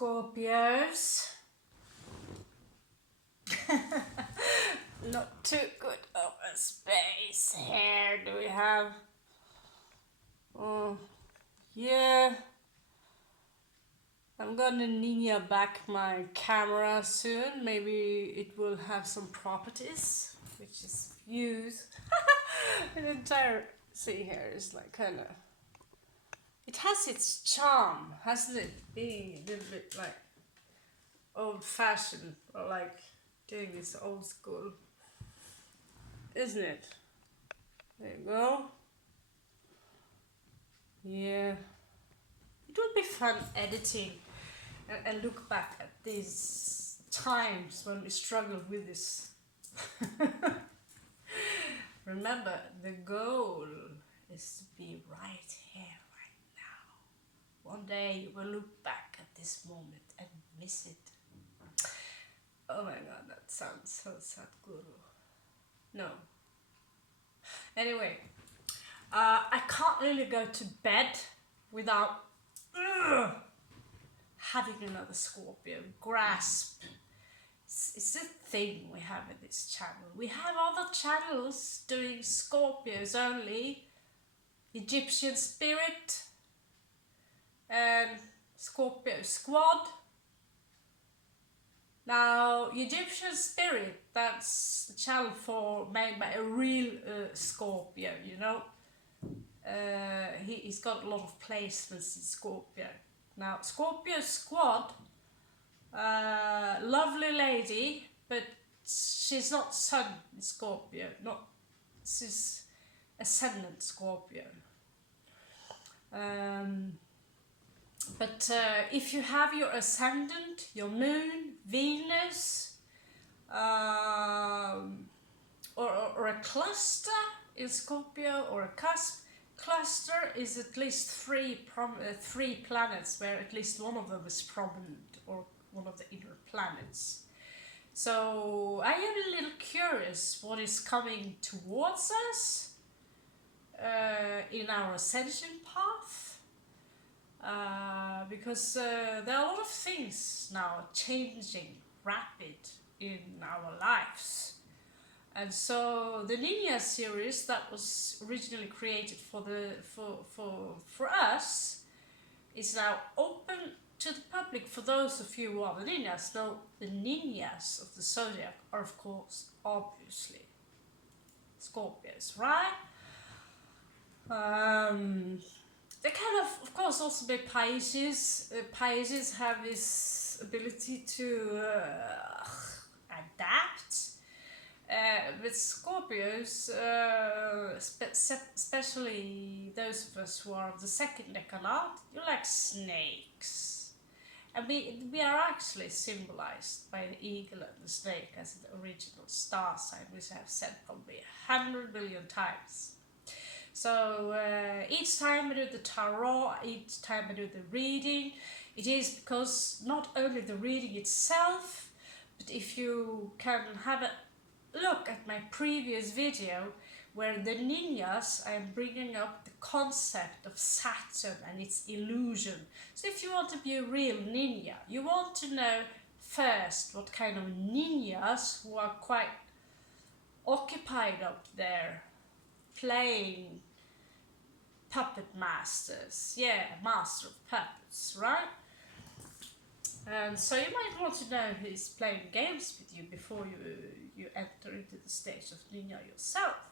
Scorpios. Not too good of a space here. Do we have? Oh, yeah. I'm gonna ninja back my camera soon. Maybe it will have some properties, which is views. The entire scene here is like kind of. It has its charm, hasn't it? Being a little bit like old-fashioned, or like doing this old school, isn't it? There you go. Yeah. It would be fun editing and look back at these times when we struggled with this. Remember, the goal is to be right here, right now. One day you will look back at this moment and miss it. Oh my god, that sounds so Sadhguru. No. Anyway, I can't really go to bed without having another Scorpio grasp. It's a thing we have in this channel. We have other channels doing Scorpios only, Egyptian Spirit and Scorpio Squad. Now, Egyptian Spirit, that's a channel made by a real Scorpio, you know. He's got a lot of placements in Scorpio. Now, Scorpio Squad, lovely lady, but she's not Sun Scorpio, she's Ascendant Scorpio. But if you have your Ascendant, your Moon, Venus, or a cluster in Scorpio, or a cusp, cluster is at least three planets where at least one of them is prominent, or one of the inner planets. So I am a little curious what is coming towards us in our ascension path, because there are a lot of things now changing rapid in our lives. And so the Ninja series that was originally created for us is now open to the public for those of you who are the ninjas. Now, the ninjas of the zodiac are, of course, obviously Scorpios, right? They can of course also be Pisces. Pisces have this ability to adapt. With Scorpios, especially those of us who are of the second decanate, you're like snakes. And we are actually symbolized by the eagle and the snake as the original star sign, which I have said probably 100 million times. So each time I do the tarot, each time I do the reading, it is because not only the reading itself, but if you can have a look at my previous video where the ninjas, I am bringing up the concept of Saturn and its illusion. So if you want to be a real ninja, you want to know first what kind of ninjas who are quite occupied up there playing puppet masters. Yeah, master of puppets, right? And so you might want to know who's playing games with you before you enter into the stage of ninja yourself.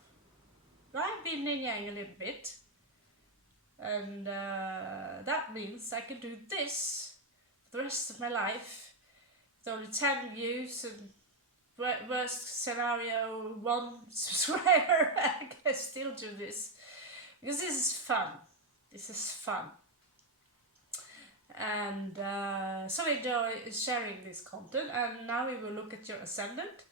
I've been ninjaing a little bit, and that means I can do this for the rest of my life with only 10 views and worst scenario 1 subscriber. I can still do this because this is fun. This is fun. And so we enjoy sharing this content, and now we will look at your ascendant.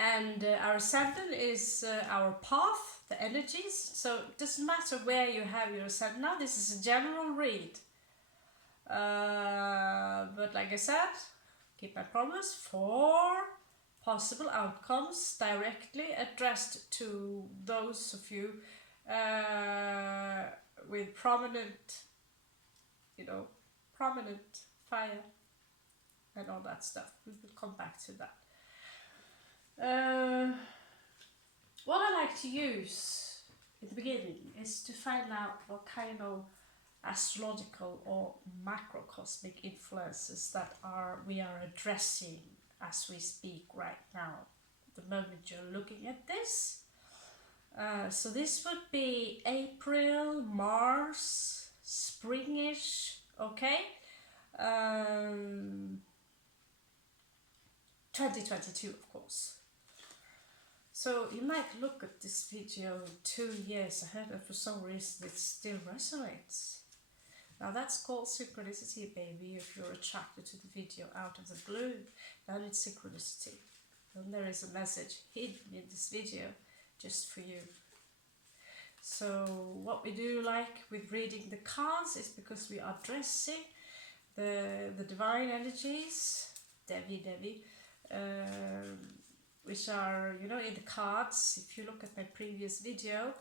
And our ascendant is our path, the energies, so it doesn't matter where you have your ascendant. Now this is a general read, but like I said, keep my promise, 4 possible outcomes directly addressed to those of you with prominent, you know, prominent fire and all that stuff. We will come back to that. What I like to use in the beginning is to find out what kind of astrological or macrocosmic influences that we are addressing as we speak right now, the moment you're looking at this. So this would be April, Mars, springish, okay? 2022, of course. So you might look at this video 2 years ahead and for some reason it still resonates. Now that's called synchronicity, baby. If you're attracted to the video out of the blue, then it's synchronicity. And there is a message hidden in this video just for you. So what we do like with reading the cards is because we are addressing the divine energies, Devi, which are, you know, in the cards. If you look at my previous video,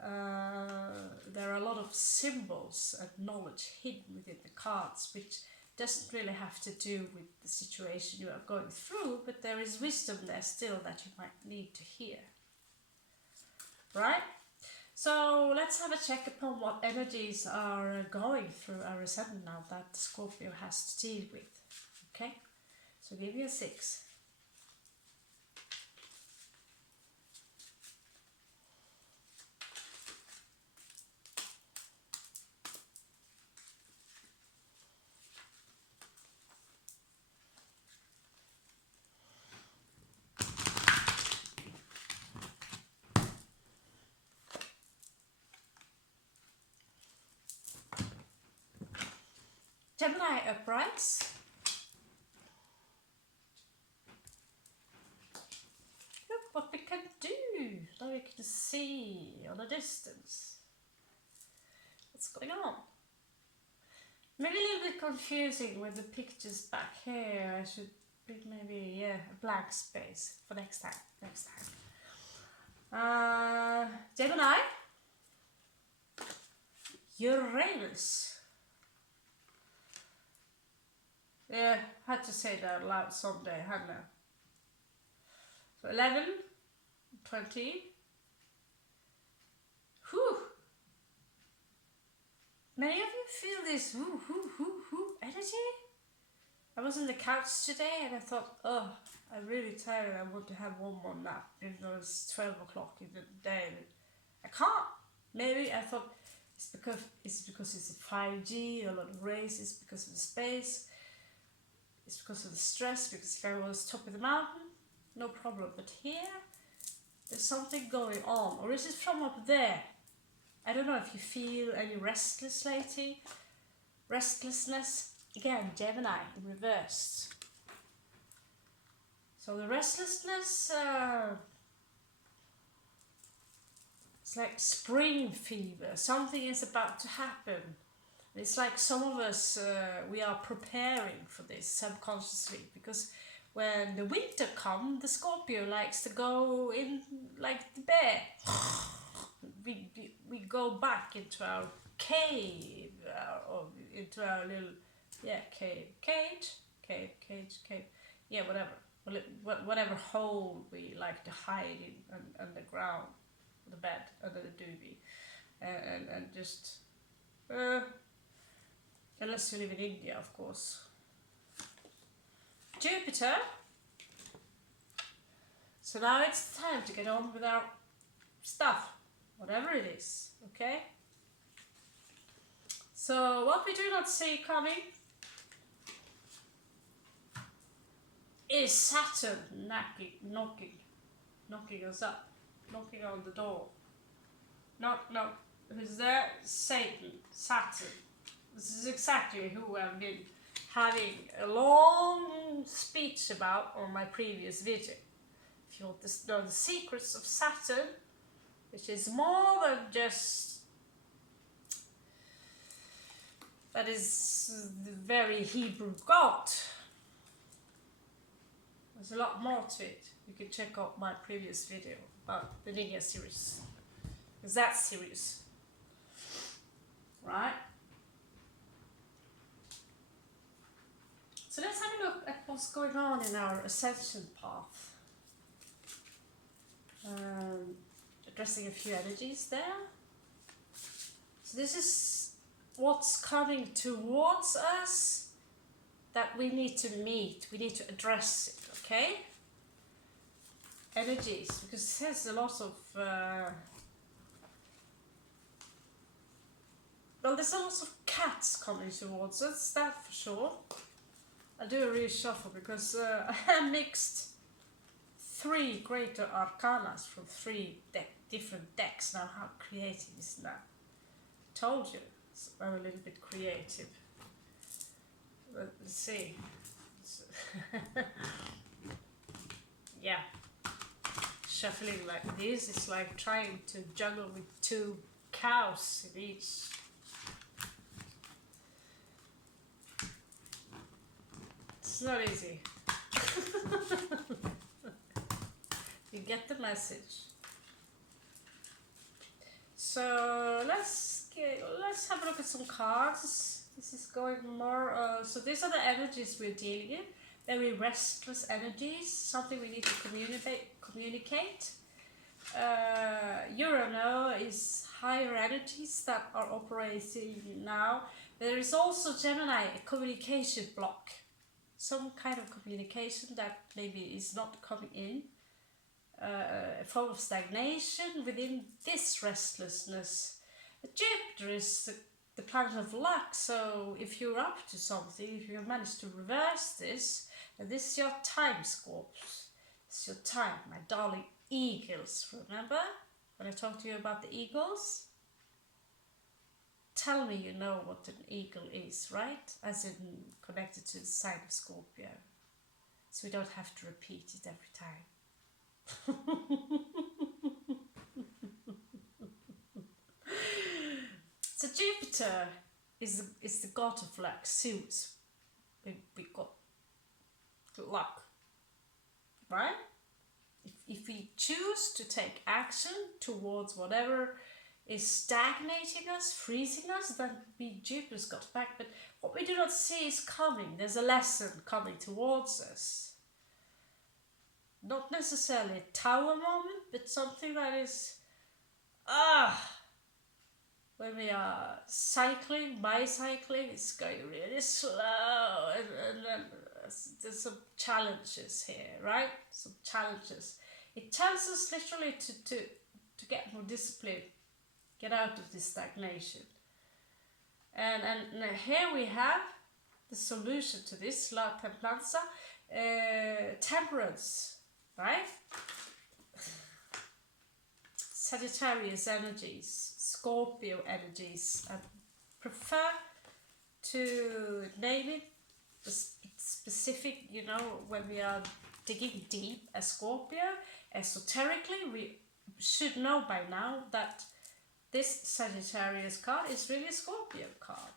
there are a lot of symbols and knowledge hidden within the cards, which doesn't really have to do with the situation you are going through, but there is wisdom there still that you might need to hear. Right? So let's have a check upon what energies are going through our ascendant now that Scorpio has to deal with. Okay? So give me a 6. Gemini uprights. Look what we can do. Now we can see on a distance what's going on. Maybe a little bit confusing with the pictures back here. I should bring maybe a blank space for next time. Gemini, Uranus. Yeah, had to say that loud someday, hadn't I? So 11, 20. Whew. Many of you feel this energy? I was on the couch today and I thought, oh, I'm really tired. I want to have one more nap, even though it's 12 o'clock in the day. I can't. Maybe I thought it's because it's a 5G, a lot of rays, it's because of the space. It's because of the stress, because if I was top of the mountain, no problem. But here, there's something going on. Or is it from up there? I don't know if you feel any restlessness. Again, Gemini in reverse. So the restlessness, it's like spring fever. Something is about to happen. It's like some of us, we are preparing for this subconsciously, because when the winter comes, the Scorpio likes to go in like the bear. We go back into our cave, or into our little, cage, yeah, whatever hole we like to hide in underground, the bed, under the doobie, and just, unless you live in India, of course. Jupiter. So now it's time to get on with our stuff, whatever it is, okay? So what we do not see coming is Saturn knocking us up, knocking on the door. Knock, knock. Who's there? Satan, Saturn. This is exactly who I've been having a long speech about on my previous video. If you want to know the secrets of Saturn, which is more than just, that is the very Hebrew God. There's a lot more to it. You can check out my previous video about the Ninja series, because that's serious, right? what's going on in our ascension path. Addressing a few energies there. So this is what's coming towards us that we need to meet, we need to address it, okay? Energies, because there's a lot of well, there's a lot of cats coming towards us, that for sure. I'll do a reshuffle because I mixed 3 greater arcanas from 3 different decks. Now how creative is that? Told you, so I'm a little bit creative. But let's see. Yeah, shuffling like this is like trying to juggle with 2 cows in each. It's not easy. You get the message. So let's have a look at some cards. This is going more. So these are the energies we're dealing in. Very restless energies. Something we need to communicate. Urano is higher energies that are operating now. There is also Gemini, a communication block. Some kind of communication that maybe is not coming in. A form of stagnation within this restlessness. Jupiter is the planet of luck, so if you're up to something, if you manage to reverse this, and this is your time, Scorps. It's your time, my darling eagles. Remember when I talked to you about the eagles? Tell me you know what an eagle is, right? As in connected to the sign of Scorpio. So we don't have to repeat it every time. So Jupiter is the god of luck. Zeus, we got luck, right? If we choose to take action towards whatever is stagnating us, freezing us, then Jupiter's got back. But what we do not see is coming. There's a lesson coming towards us. Not necessarily a tower moment, but something that is, when we are cycling, bicycling, it's going really slow, and there's some challenges here, right? Some challenges. It tells us literally to get more discipline, get out of this stagnation. And here we have the solution to this, La Templanza, temperance, right? Sagittarius energies, Scorpio energies. I prefer to name it specific, you know, when we are digging deep as Scorpio. Esoterically, we should know by now that this Sagittarius card is really a Scorpio card.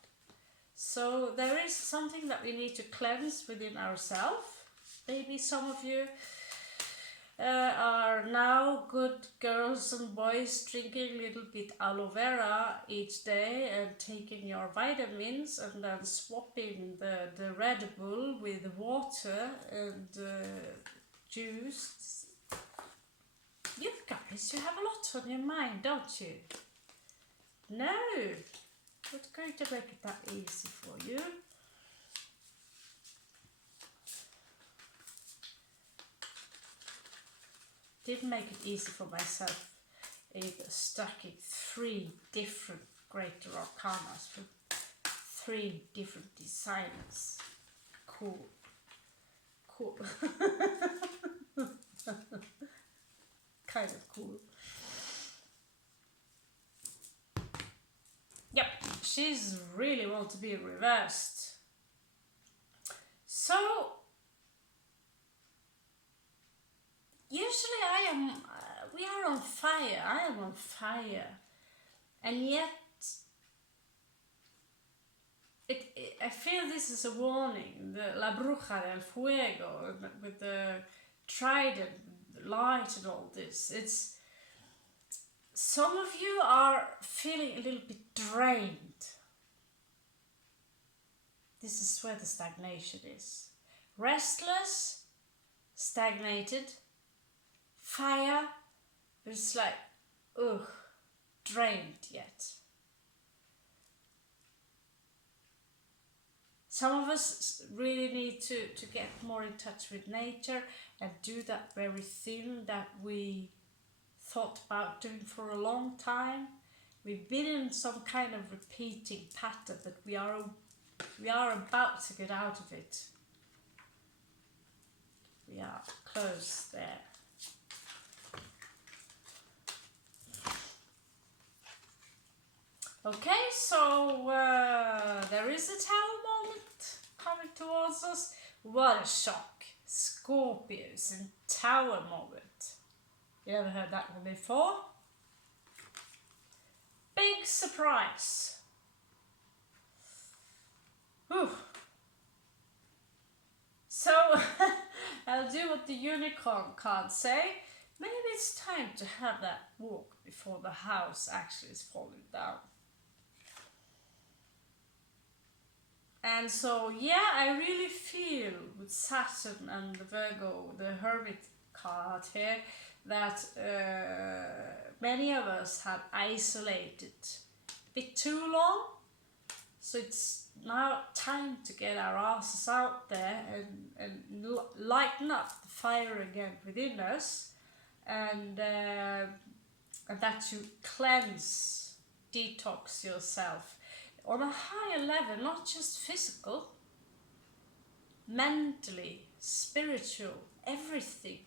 So there is something that we need to cleanse within ourselves. Maybe some of you are now good girls and boys drinking a little bit aloe vera each day and taking your vitamins and then swapping the Red Bull with water and juice. You guys, you have a lot on your mind, don't you? No, not going to make it that easy for you. Didn't make it easy for myself either, stacking 3 different greater arcanas from 3 different designers. Cool. Kind of cool. Yep, she's really want to be reversed. So usually we are on fire, I am on fire, and yet I feel this is a warning, the La Bruja del Fuego, with the trident, the light and all this. It's, some of you are feeling a little bit drained. This is where the stagnation is. restless, stagnated, fire, but it's like, ugh, drained yet. Some of us really need to get more in touch with nature and do that very thing that we thought about doing for a long time. We've been in some kind of repeating pattern, but we are about to get out of it. We are close there. Okay, so there is a tower moment coming towards us. What a shock! Scorpios and tower moment. You ever heard that one before? Big surprise. Whew. So I'll do what the unicorn can't say. Maybe it's time to have that walk before the house actually is falling down. And so, yeah, I really feel with Saturn and the Virgo, the Hermit card here, that many of us have isolated a bit too long. So it's now time to get our asses out there and lighten up the fire again within us, and that you cleanse, detox yourself on a higher level, not just physical, mentally, spiritual, everything.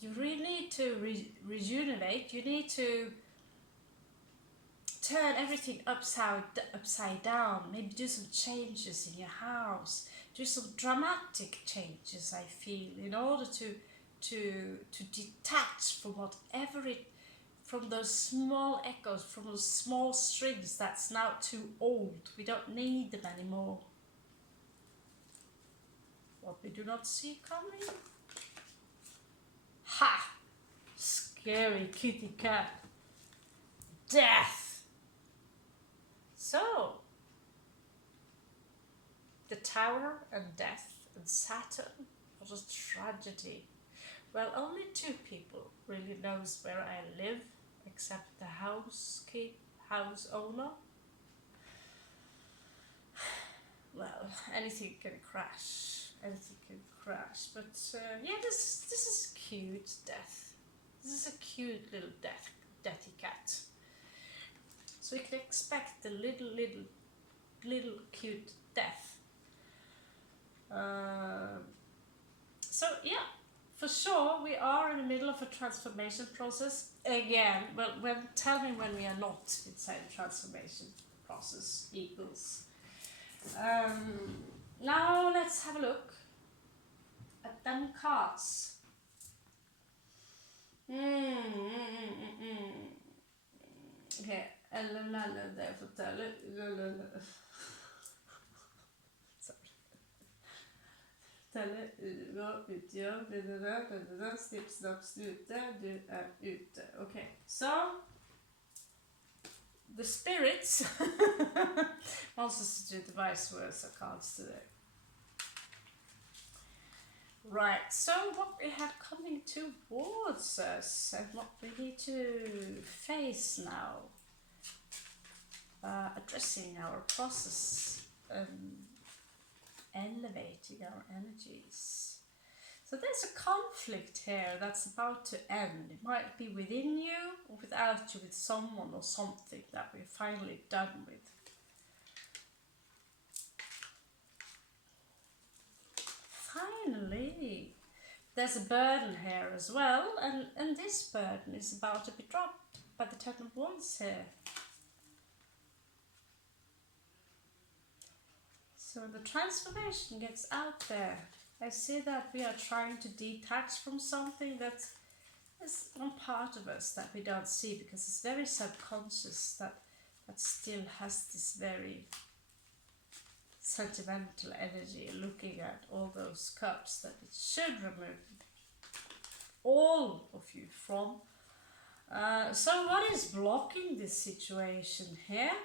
You really need to rejuvenate. You need to turn everything upside down. Maybe do some changes in your house. Do some dramatic changes, I feel, in order to detach from whatever from those small echoes, from those small strings that's now too old. We don't need them anymore. What we do not see coming. Ha! Scary kitty cat. Death! So, the Tower and Death and Saturn. What a tragedy. Well, only 2 people really knows where I live, except the house owner. Well, anything can crash. But yeah, this is cute death. This is a cute little deathy cat. So you can expect the little cute death. So yeah, for sure we are in the middle of a transformation process again. Well, tell me when we are not inside the transformation process, eagles. Now let's have a look at them cards. Okay. Det forteller Forteller hva utgjør snipp, snapp, snute, du ute. Okay, so the spirits also do the vice versa cards today. Right, so what we have coming towards us and what we need to face now, addressing our process, elevating our energies. So there's a conflict here that's about to end. It might be within you or without you, with someone or something that we're finally done with. Finally, there's a burden here as well, and this burden is about to be dropped by the Ten of Wands here. So the transformation gets out there. I see that we are trying to detach from something that is one part of us that we don't see, because it's very subconscious, that still has this very sentimental energy, looking at all those cups that it should remove all of you from. So what is blocking this situation here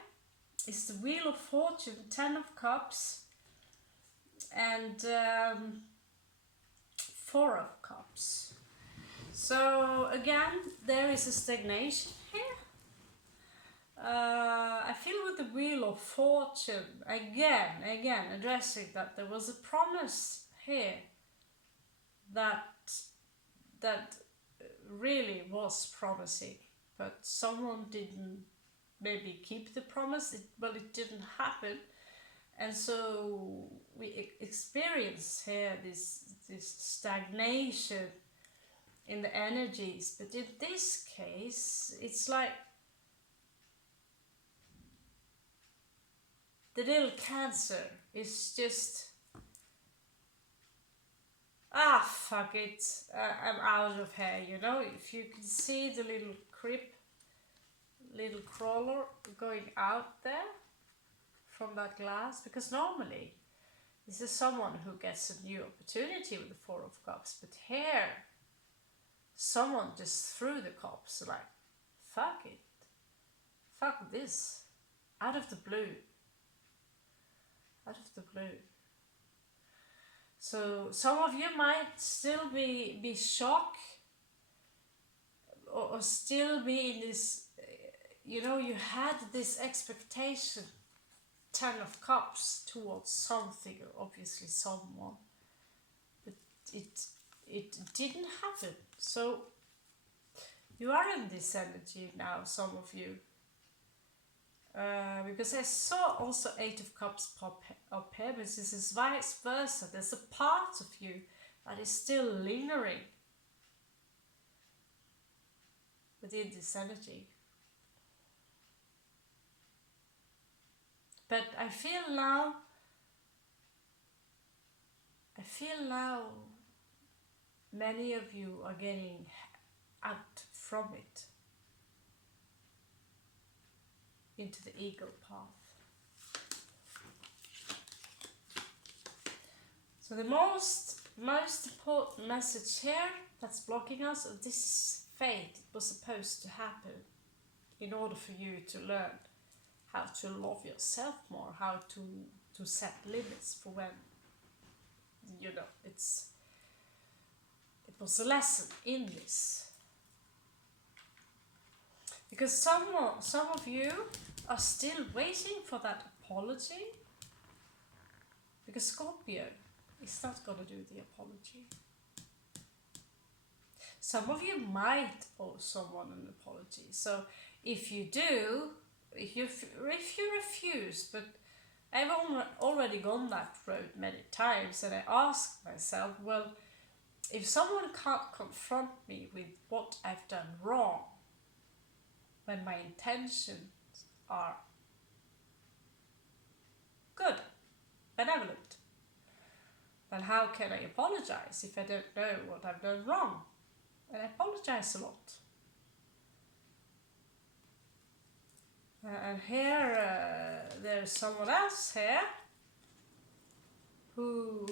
is the Wheel of Fortune, 10 of Cups, and Four of Cups. So again, there is a stagnation here. I feel with the Wheel of Fortune, again, addressing that there was a promise here that really was promising, but someone didn't maybe keep the promise, but it didn't happen. And so we experience here this stagnation in the energies. But in this case, it's like the little Cancer is just, fuck it, I'm out of here, you know. If you can see the little little crawler going out there from that glass, because normally this is someone who gets a new opportunity with the Four of Cups, but here someone just threw the cups, like, fuck it, fuck this, out of the blue. So some of you might still be shocked, or still be in this, you know, you had this expectation, Ten of Cups, towards something, or obviously someone, but it didn't happen. So you are in this energy now, some of you. Because I saw also Eight of Cups pop up here, but this is vice versa. There's a part of you that is still lingering within this energy. But I feel now many of you are getting out from it into the ego path. So the most important message here that's blocking us, this is fate. It was supposed to happen in order for you to learn how to love yourself more, how to set limits for when, you know, it was a lesson in this. Because some of you are still waiting for that apology. Because Scorpio is not going to do the apology. Some of you might owe someone an apology. So if you do, if you refuse, but I've already gone that road many times, and I ask myself, well, if someone can't confront me with what I've done wrong, when my intentions are good, benevolent, then how can I apologize if I don't know what I've done wrong? And I apologize a lot. And here there's someone else here who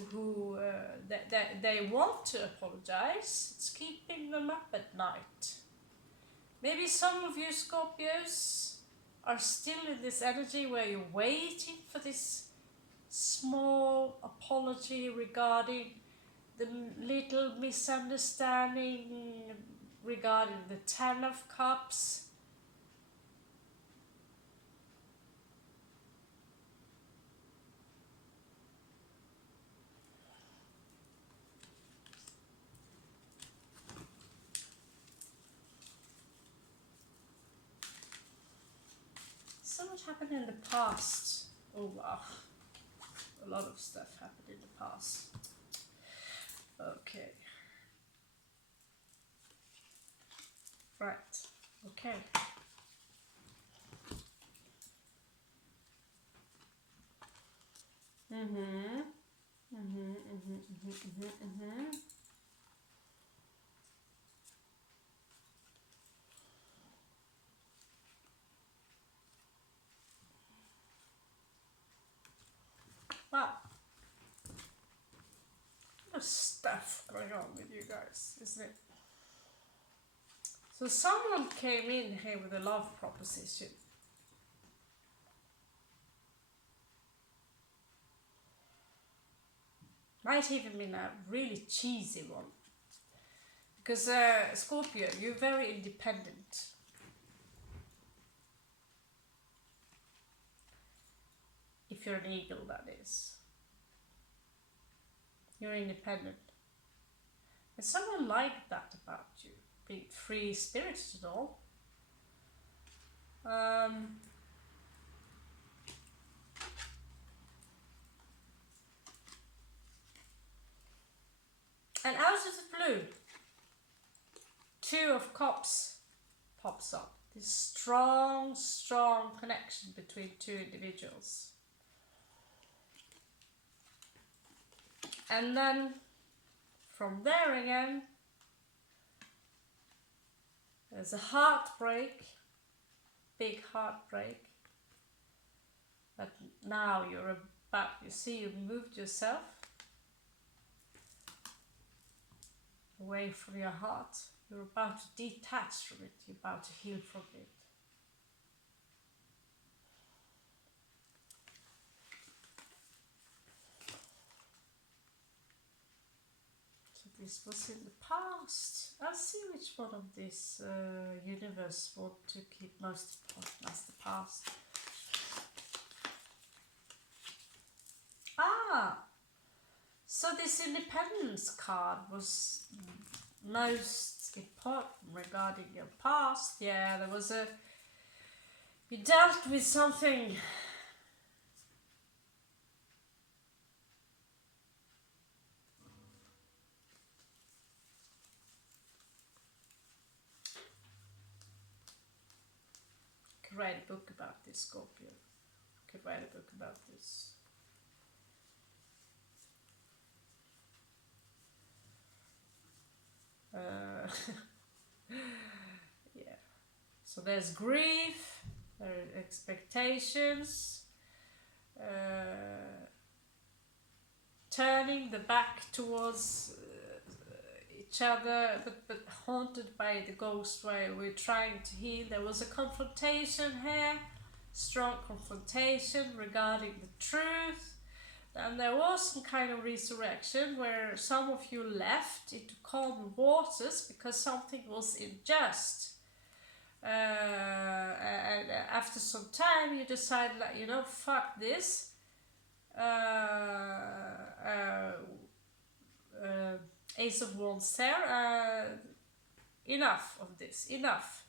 they want to apologize. It's keeping them up at night. Maybe some of you Scorpios are still in this energy where you're waiting for this small apology regarding the little misunderstanding regarding the Ten of Cups. So much happened in the past. Oh wow. A lot of stuff happened in the past. Okay. Right. Okay. Wow. A lot of stuff going on with you guys, isn't it? So someone came in here with a love proposition. Might even be a really cheesy one. Because Scorpio, you're very independent. If you're an eagle, that is. You're independent. And someone liked that about you, being free spirited and all. And out of the blue, 2 of Cups pops up. This strong, strong connection between 2 individuals. And then from there again, there's a heartbreak, big heartbreak. But now you're about, you see, you moved yourself away from your heart. You're about to detach from it. You're about to heal from it. So this was in the past. I'll see which one of this universe want to keep most important as the past. So this independence card was most important regarding your past. Yeah, there was you dealt with something could write a book about this, Scorpio. Could write a book about this. Yeah. So there's grief, there are expectations, turning the back towards each other, but haunted by the ghost where we're trying to heal. There was a confrontation here, strong confrontation regarding the truth. And there was some kind of resurrection where some of you left into calm waters because something was unjust. And after some time you decided that, you know, fuck this. Ace of Wands there. Enough of this. Enough.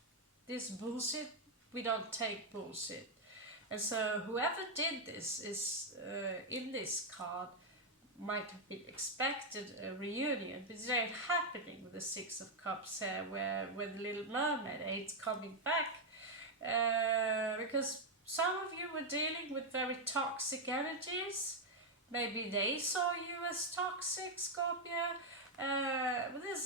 This bullshit. We don't take bullshit. And so whoever did this is, in this card, might have been expected a reunion, but it ain't happening with the 6 of Cups here, where the Little Mermaid ain't coming back. Because some of you were dealing with very toxic energies. Maybe they saw you as toxic, Scorpio. But there's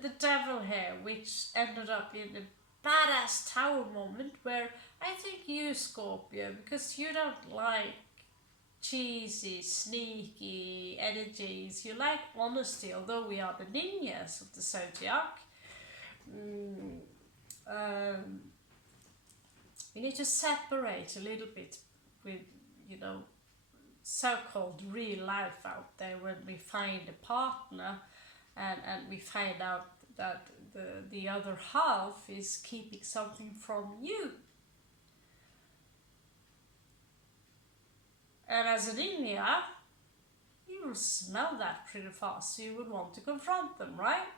the devil here, which ended up in a badass tower moment where I think you, Scorpio, because you don't like cheesy, sneaky energies, you like honesty, although we are the ninjas of the zodiac. We need to separate a little bit with, you know, so-called real life out there when we find a partner and we find out that the other half is keeping something from you. And as an India, you will smell that pretty fast, so you would want to confront them, right?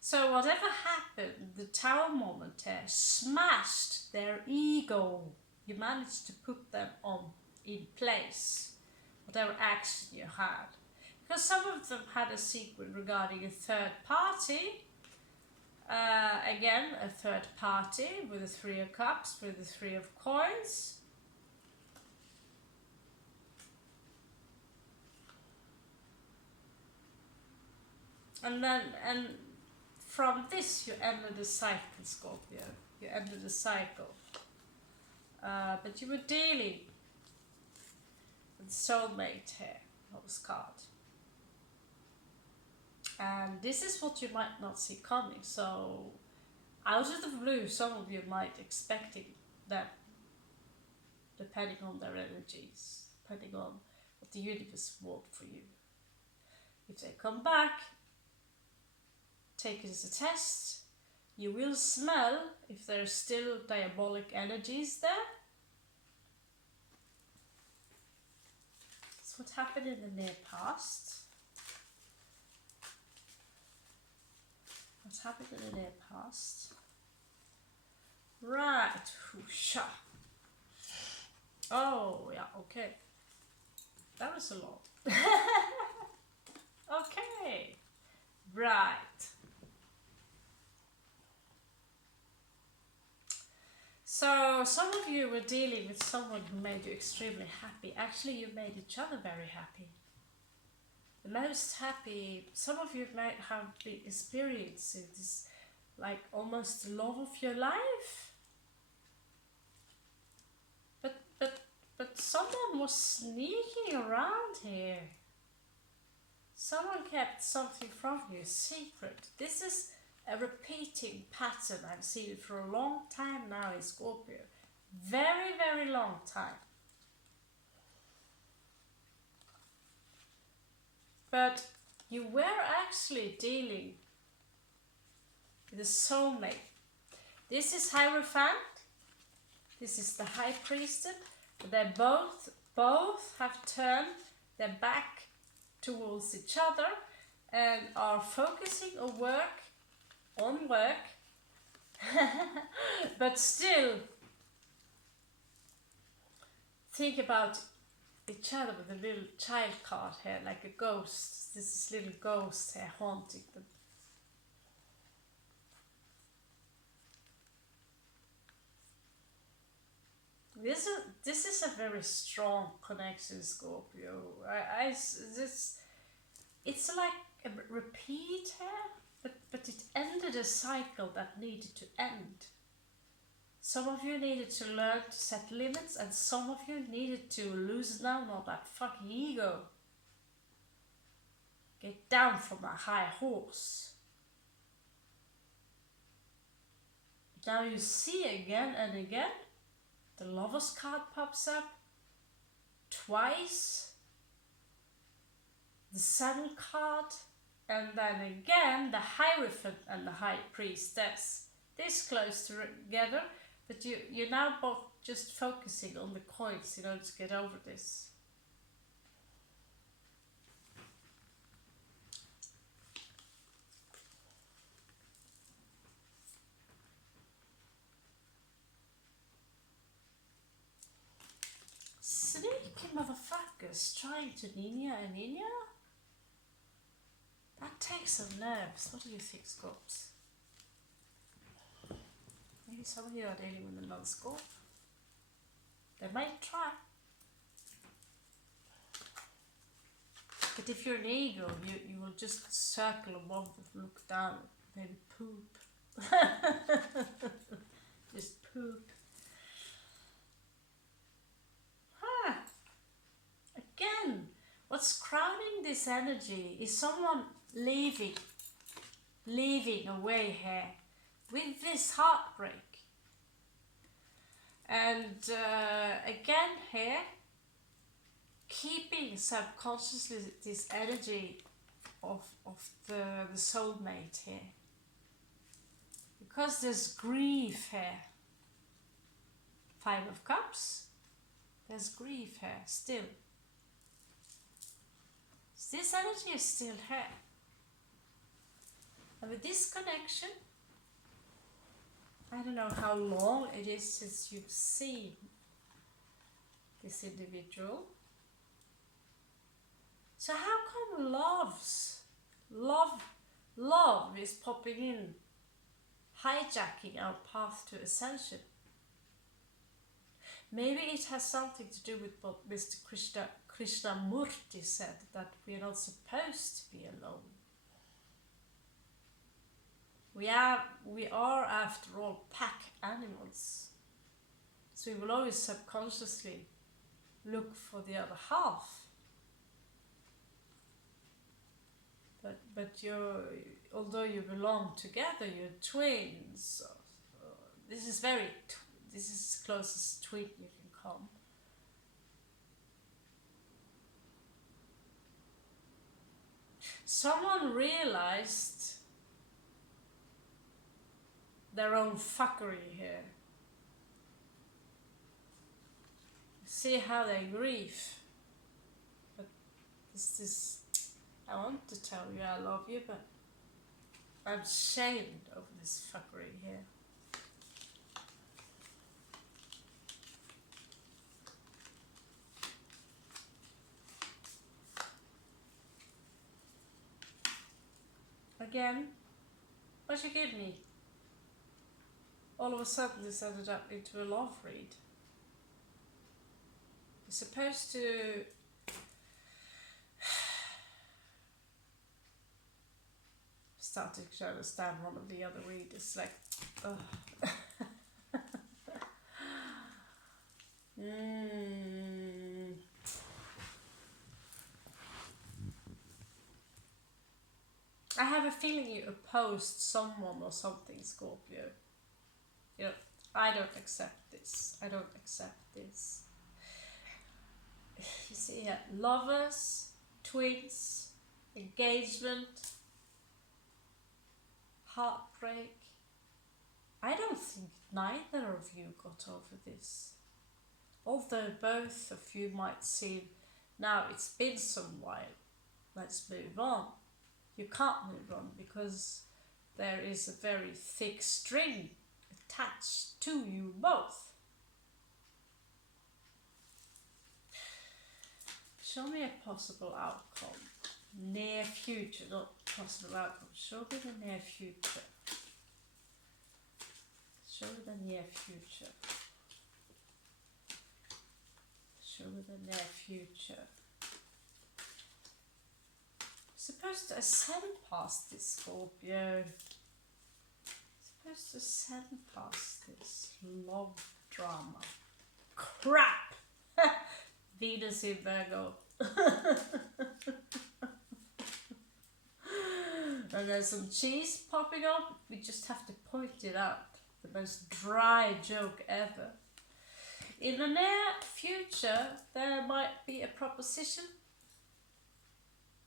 So whatever happened, the tower moment here smashed their ego. You managed to put them in place, whatever action you had. Because some of them had a secret regarding a third party. Again, a third party with the 3 of Cups, with the 3 of Coins. And from this you ended the cycle, Scorpio. You ended the cycle. But you were dealing with soulmate here on this card. And this is what you might not see coming. So out of the blue, some of you might expecting that, depending on their energies, depending on what the universe wants for you. If they come back, take it as a test. You will smell if there's still diabolic energies there. That's what happened in the near past. What's happened in the near past? Right. Whoosha. Oh, yeah, okay. That was a lot. Okay. Right. So, some of you were dealing with someone who made you extremely happy. Actually, you made each other very happy. The most happy, some of you might have been experiencing this, like almost the love of your life. But someone was sneaking around here. Someone kept something from you, a secret. This is a repeating pattern. I've seen it for a long time now in Scorpio. Very, very long time. But you were actually dealing with a soulmate. This is Hierophant. This is the High Priestess. They both have turned their back towards each other and are focusing on work, but still think about each other with a little child card here, like a ghost. This is little ghost here haunting them. This is a very strong connection, Scorpio. It's like a repeat here, but it ended a cycle that needed to end. Some of you needed to learn to set limits, and some of you needed to loosen down on that fucking ego. Get down from a high horse. Now you see again and again, the Lover's card pops up twice, the Sun card, and then again the Hierophant and the High Priestess. This close together, but you're now both just focusing on the coins in order to get over this. Sneaky motherfuckers trying to ninja and ninja? That takes some nerves. What do you think, Scorps? Maybe some of you are dealing with another Scorp. They might try. But if you're an ego, you will just circle above and look down, maybe poop. Just poop. Again, what's crowding this energy is someone leaving away here with this heartbreak. And again here, keeping subconsciously this energy of the soulmate here. Because there's grief here. 5 of Cups. There's grief here still. This energy is still here. And with this connection, I don't know how long it is since you've seen this individual. So how come love is popping in, hijacking our path to ascension? Maybe it has something to do with what Mr. Krishnamurti said, that we are not supposed to be alone. We are after all pack animals. So we will always subconsciously look for the other half. But although you belong together, you're twins. So this is as close as twin you can come. someone realized their own fuckery here. See how they grieve. But this I want to tell you I love you, but I'm ashamed of this fuckery here. Again, what you give me? All of a sudden this ended up into a love read. You're supposed to starting to understand one of the other readers, like, I have a feeling you opposed someone or something, Scorpio. You know, I don't accept this. I don't accept this. You see here, lovers, twins, engagement, heartbreak. I don't think neither of you got over this. Although both of you might seem, now it's been some while, let's move on. You can't move on because there is a very thick string attached to you both. Show me a possible outcome. Near future, not possible outcome. Show me the near future. Show me the near future. Show me the near future. Supposed to ascend past this, Scorpio. Supposed to ascend past this love drama. Crap! Venus in Virgo. And there's some cheese popping up. We just have to point it out. The most dry joke ever. In the near future, there might be a proposition.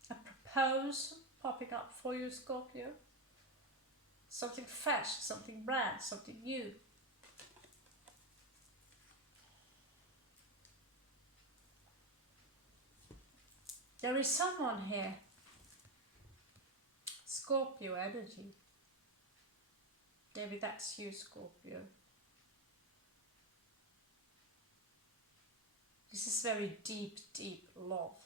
A proposal popping up for you, Scorpio. Something fresh, something brand, something new. There is someone here. Scorpio energy. Maybe that's you, Scorpio. This is very deep, deep love.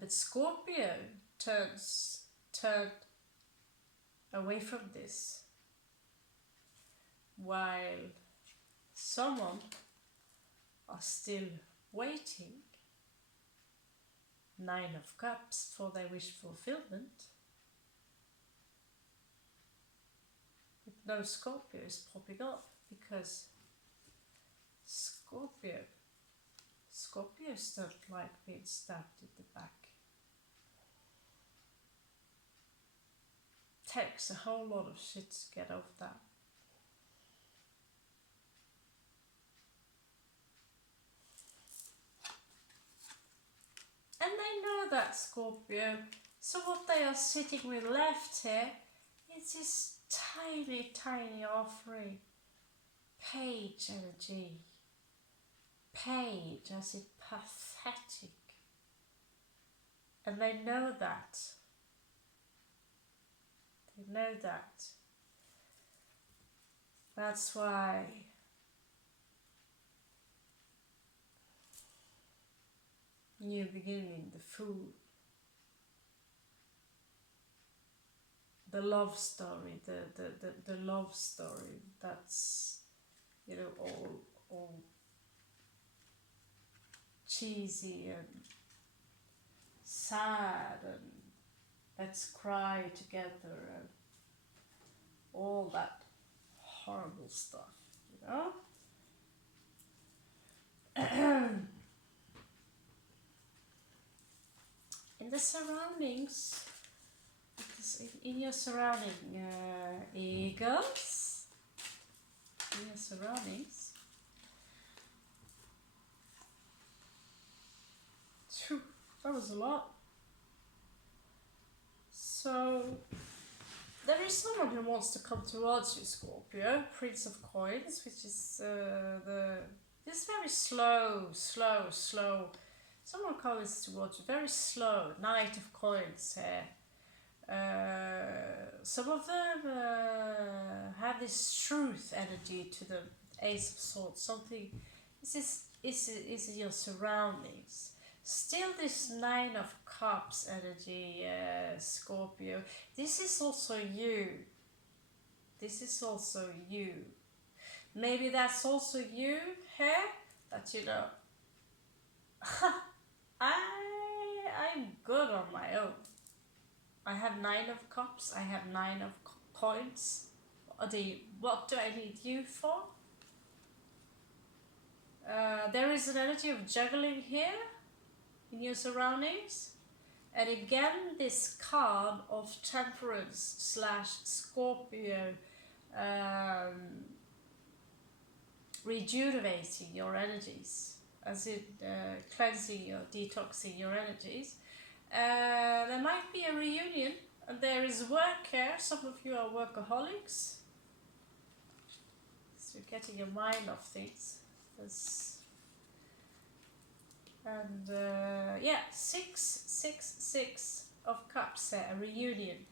But Scorpio turned away from this, while someone are still waiting. 9 of Cups for their wish fulfillment. But no Scorpio is popping up because Scorpios don't like being stabbed in the back. Takes a whole lot of shit to get over that. And they know that, Scorpio. So what they are sitting with left here is this tiny, tiny offering. Page energy. Page as in pathetic. And they know that. They know that. That's why new beginning, the Fool, the love story, the love story that's, you know, all cheesy and sad and let's cry together and all that horrible stuff, you know. In the surroundings, in your surrounding eagles, in your surroundings, phew, that was a lot. So there is someone who wants to come towards you, Scorpio. Prince of Coins, which is this very slow. Someone comes towards you, very slow. Knight of Coins here. Some of them have this truth energy to them. Ace of Swords. Something. This is your surroundings. Still this Nine of Cups energy, Scorpio. This is also you. This is also you. Maybe that's also you here. That you know. I'm good on my own. I have 9 of Cups. I have 9 of Coins. What do I need you for? There is an energy of juggling here in your surroundings, and again this card of Temperance / Scorpio, rejuvenating your energies, as in cleansing or detoxing your energies. There might be a reunion, and there is work here. Some of you are workaholics, so you're getting your mind off things. And yeah, 6 of Cups here, a reunion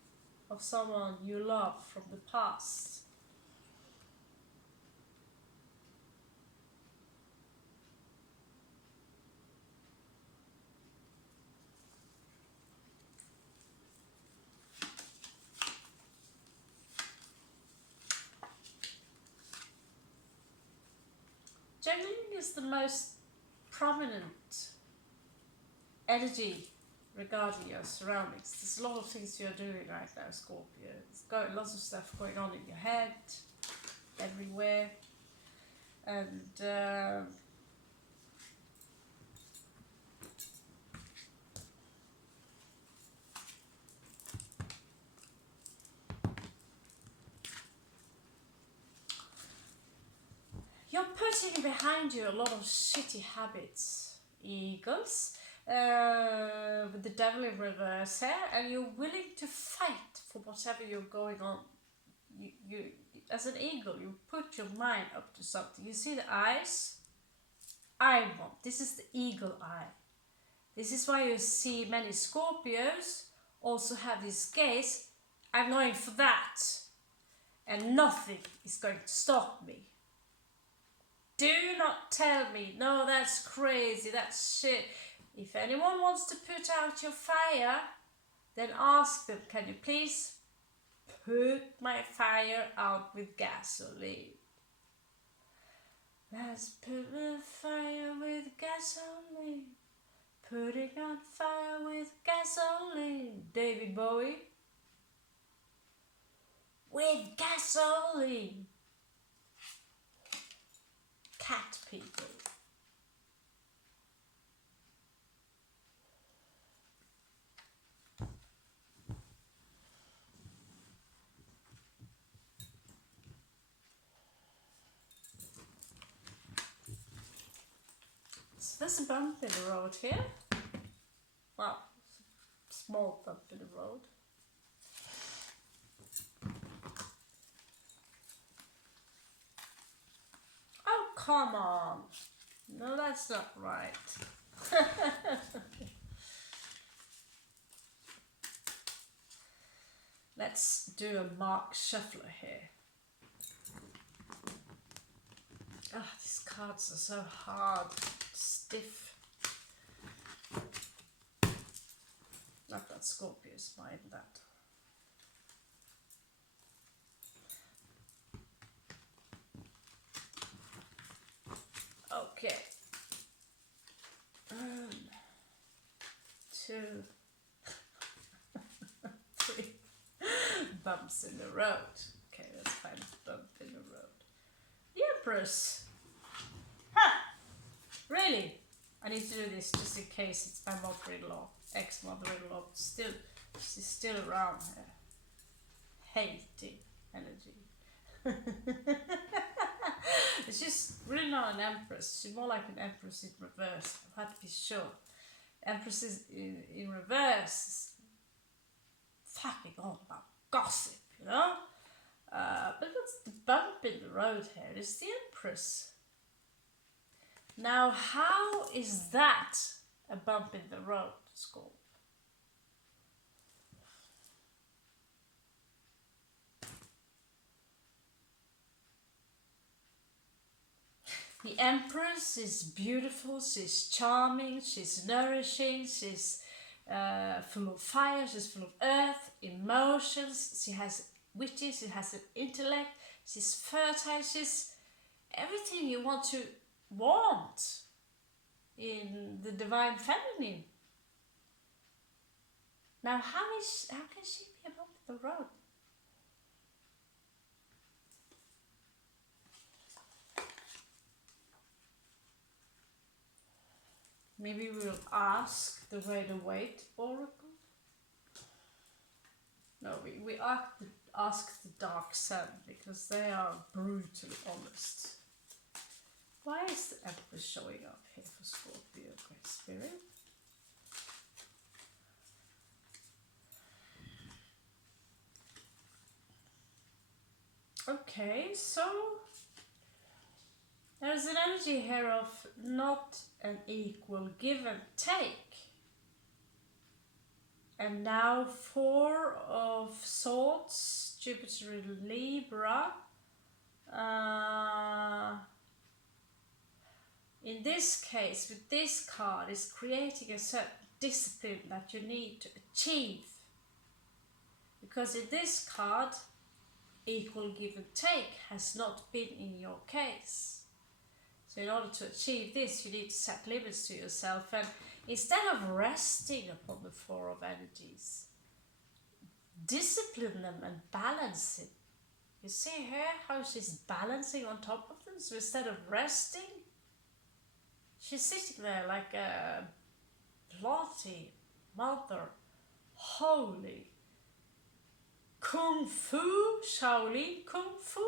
of someone you love from the past. Juggling is the most prominent energy regarding your surroundings. There's a lot of things you're doing right now, Scorpio. There's got lots of stuff going on in your head, everywhere, and you're putting behind you a lot of shitty habits, Eagles, with the devil in reverse here, and you're willing to fight for whatever you're going on. You as an eagle, you put your mind up to something. You see the eyes? I want. This is the eagle eye. This is why you see many Scorpios also have this gaze. I'm going for that, and nothing is going to stop me. Do not tell me, no, that's crazy, that's shit. If anyone wants to put out your fire, then ask them, can you please put my fire out with gasoline? Let's put the fire with gasoline. Putting out fire with gasoline. David Bowie. With gasoline. Cat people. So there's a bump in the road here. Well, small bump in the road. Oh, come on. No, that's not right. Let's do a Mark Shuffler here. Ah, these cards are so hard, stiff. Not that Scorpios mind that. Okay. 1, 2, 3 bumps in the road. Okay, let's find a bump in the road. The Empress. Ha! Really? I need to do this just in case it's my mother-in-law, ex-mother-in-law. She's still around here. Hating energy. She's really not an empress. She's more like an empress in reverse. I have to be sure. Empress is in reverse. fucking on about gossip, you know? But what's the bump in the road here is the Empress. Now, how is that a bump in the road, Scorp? The Empress is beautiful, she's charming, she's nourishing, she's full of fire, she's full of earth, emotions, she has witty, she has an intellect, she's fertile, she's everything you want in the divine feminine. Now, how can she be above the road? Maybe we'll ask the Rider-Waite Oracle. No, we ask the Dark Sun because they are brutally honest. Why is the Empress showing up here for Scorpio, Great Spirit? Okay, so there's an energy here of not an equal give and take. And now 4 of Swords, Jupiter in Libra. In this case, with this card, is creating a certain discipline that you need to achieve. Because in this card, equal give and take has not been in your case. So in order to achieve this, you need to set limits to yourself, and instead of resting upon the 4 of energies, discipline them and balance it. You see here how she's balancing on top of them, so instead of resting, she's sitting there like a bloody mother, holy Kung Fu, Shaolin Kung Fu.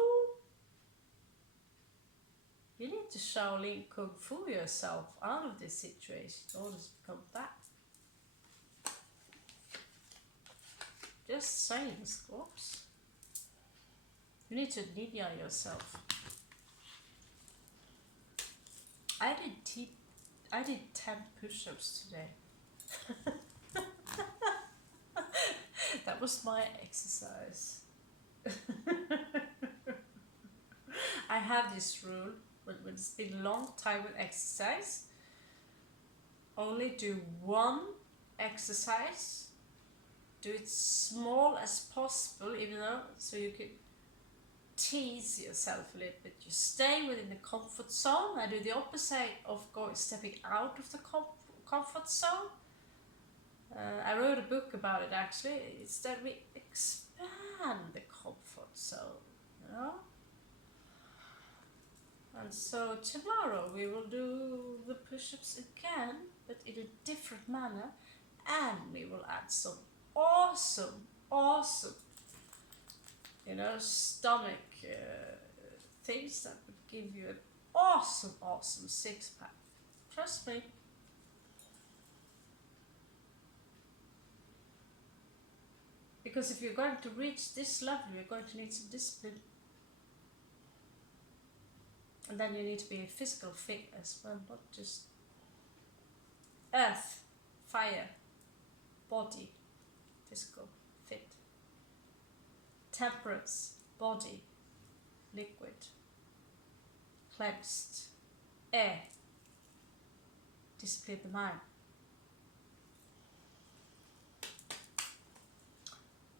You need to Shaolin Kung Fu yourself out of this situation in order to become that. Just saying, Scorps. You need to ninja yourself. I did 10 push-ups today. That was my exercise. I have this rule when it's been a long time with exercise. Only do 1 exercise. Do it small as possible, even though, so you can tease yourself a little bit. You stay within the comfort zone. I do the opposite of stepping out of the comfort zone. I wrote a book about it actually. It's that we expand the comfort zone, you know. And so tomorrow we will do the push-ups again, but in a different manner, and we will add some awesome, you know, stomach things that would give you an awesome 6-pack. Trust me. Because if you're going to reach this level, you're going to need some discipline. And then you need to be physical fit as well, not just earth, fire, body, physical fit. Temperance, body, liquid, cleansed, air, discipline the mind.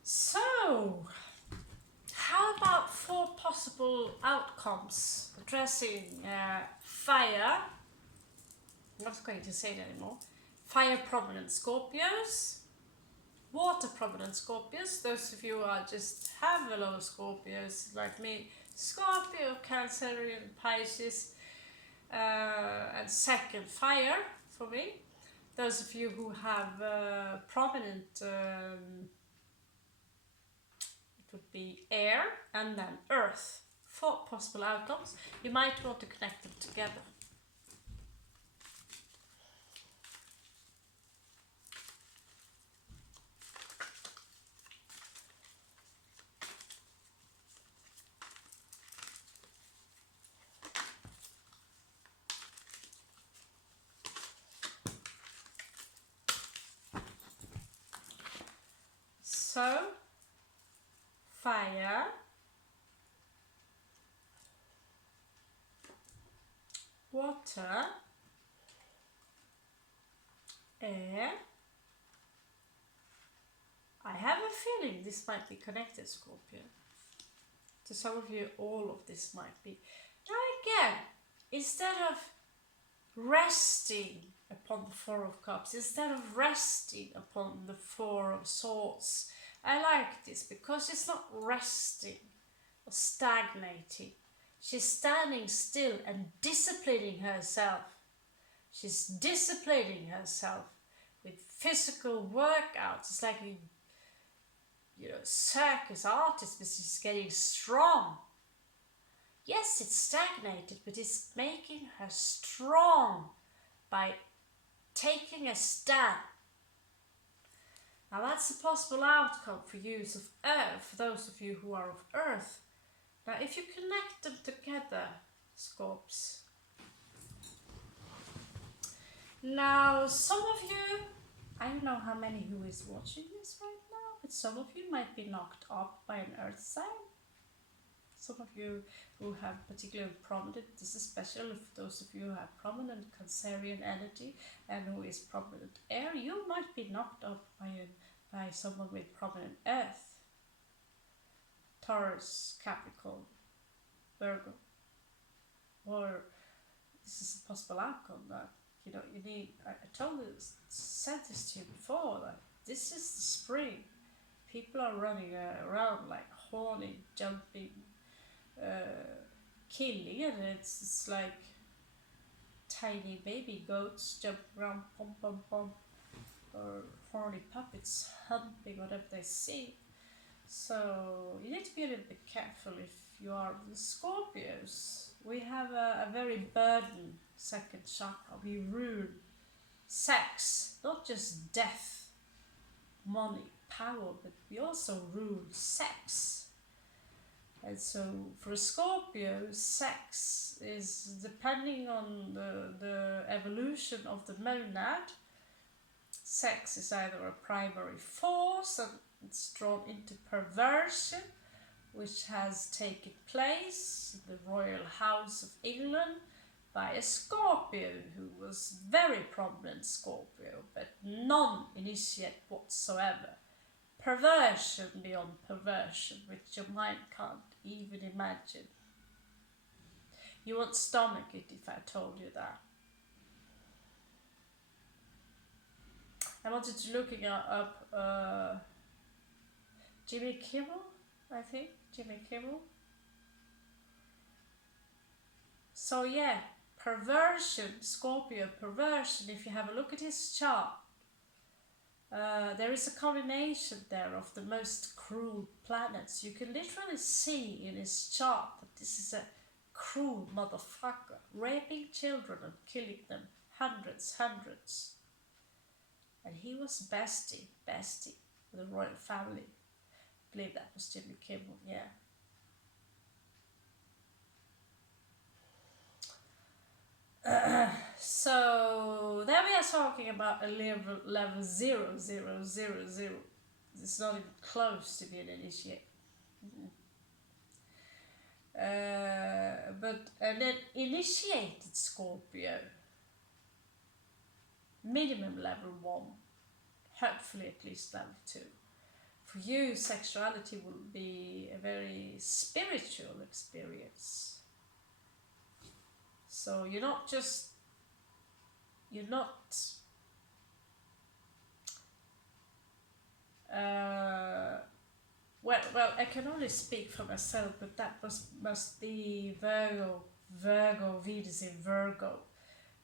So, how about 4 possible outcomes addressing fire? I'm not going to say it anymore. Fire prominent Scorpios, water prominent Scorpios. Those of you who are just have a lot of Scorpios like me, Scorpio, Cancerian, Pisces, and second fire for me. Those of you who have prominent would be air and then earth. 4 possible outcomes. You might want to connect them together. So, fire, water, air. I have a feeling this might be connected, Scorpio. To some of you, all of this might be. Now again, instead of resting upon the Four of Cups, instead of resting upon the Four of Swords, I like this because it's not resting or stagnating. She's standing still and disciplining herself. She's disciplining herself with physical workouts. It's like a circus artist, but she's getting strong. Yes, it's stagnated, but it's making her strong by taking a stand. Now that's a possible outcome for use of Earth, for those of you who are of Earth. Now if you connect them together, Scorps. Now some of you, I don't know how many who is watching this right now, but some of you might be knocked up by an Earth sign. Some of you who have particularly prominent, this is special for those of you who have prominent Cancerian energy and who is prominent air, you might be knocked up by someone with prominent Earth. Taurus, Capricorn, Virgo. Or this is a possible outcome that, you need, I said this to you before, that this is the spring. People are running around like horny, jumping, killing, and it's like tiny baby goats jumping around, pom pom pom, or horny puppets humping whatever they see. So you need to be a little bit careful if you are the Scorpios. We have a very burdened second chakra. We rule sex, not just death, money, power, but we also rule sex. And so for a Scorpio, sex is depending on the evolution of the monad. Sex is either a primary force and it's drawn into perversion, which has taken place in the royal house of England by a Scorpio who was very prominent Scorpio, but non-initiate whatsoever. Perversion beyond perversion, which your mind can't even imagine. You won't stomach it if I told you that. I wanted to look up Jimmy Kimmel, I think. Jimmy Kimmel. So yeah, perversion, Scorpio perversion, if you have a look at his chart, there is a combination there of the most cruel planets. You can literally see in his chart that this is a cruel motherfucker, raping children and killing them, hundreds. And he was bestie with the royal family. I believe that was Jimmy Kimmel, yeah. So then we are talking about a level 0. It's not even close to being initiated. But an initiated Scorpio, minimum level 1, hopefully at least level 2. For you, sexuality will be a very spiritual experience. So you're not well, I can only speak for myself, but that must be Virgo, Venus in Virgo,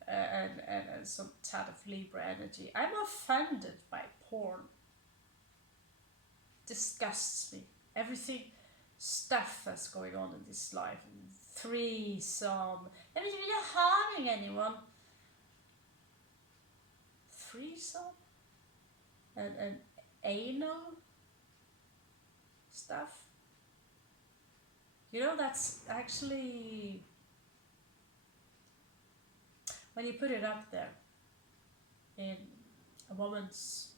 and some type of Libra energy. I'm offended by porn. Disgusts me. Everything, stuff that's going on in this life. Threesome. I mean, you're not harming anyone. Threesome? And anal stuff. That's actually, when you put it up there in a woman's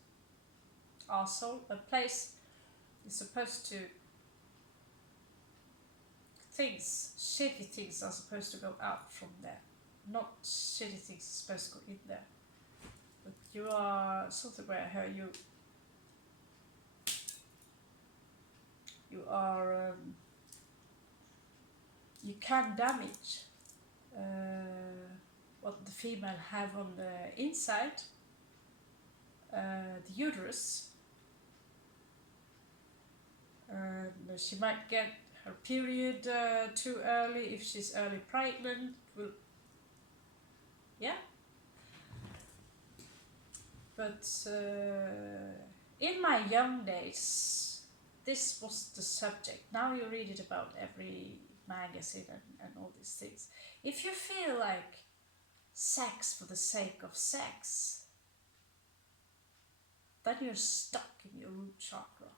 arsehole, a place You're supposed to shitty things are supposed to go out from there. Not shitty things are supposed to go in there. But you are something where you can damage what the female have on the inside, the uterus. She might get her period too early if she's early pregnant. Yeah. But in my young days, this was the subject. Now you read it about every magazine and all these things. If you feel like sex for the sake of sex, then you're stuck in your root chakra.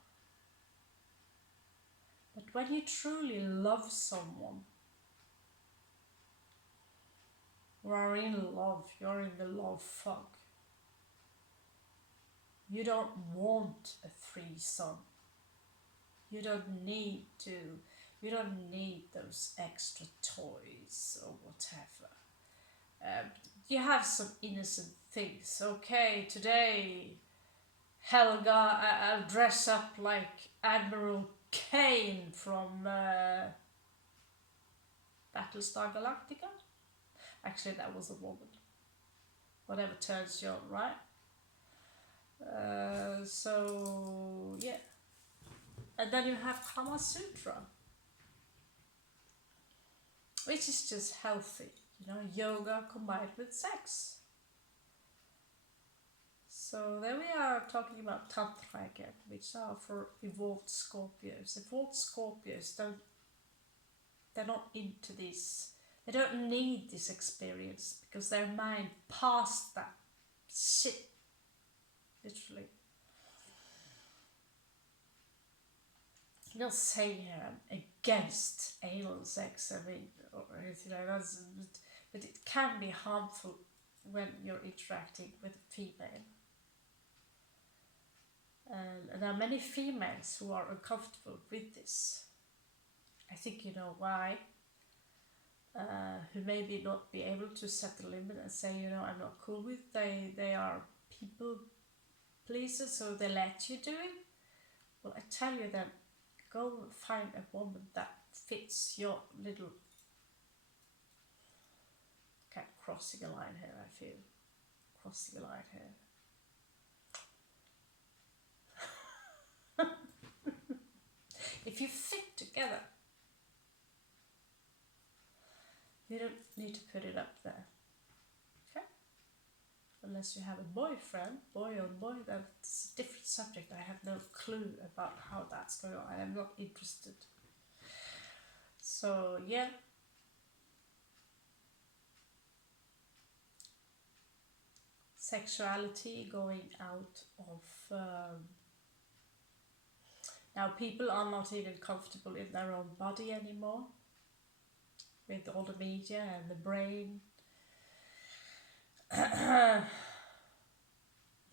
But when you truly love someone, you are in love, you're in the love fog. You don't want a threesome. You don't need those extra toys or whatever. You have some innocent things. Okay, today, Helga, I'll dress up like Admiral Kane from Battlestar Galactica. Actually, that was a woman. Whatever turns you on, right? So yeah. And then you have Kama Sutra, which is just healthy, yoga combined with sex. So then we are talking about Tantra again, which are for evolved Scorpios. Evolved Scorpios they're not into this, they don't need this experience because their mind passed that shit, literally. I'm not saying here I'm against anal sex, or anything like that, but it can be harmful when you're interacting with a female. And there are many females who are uncomfortable with this. I think you know why. Who maybe not be able to set the limit and say, I'm not cool with. They are people pleasers, so they let you do it. Well, I tell you then, go find a woman that fits your little... Kind of crossing a line here, I feel. Crossing a line here. If you fit together, you don't need to put it up there. Okay? Unless you have a boyfriend, boy on boy, that's a different subject. I have no clue about how that's going on. I am not interested. So, yeah. Sexuality going out of... now, people are not even comfortable in their own body anymore. With all the media and the brain.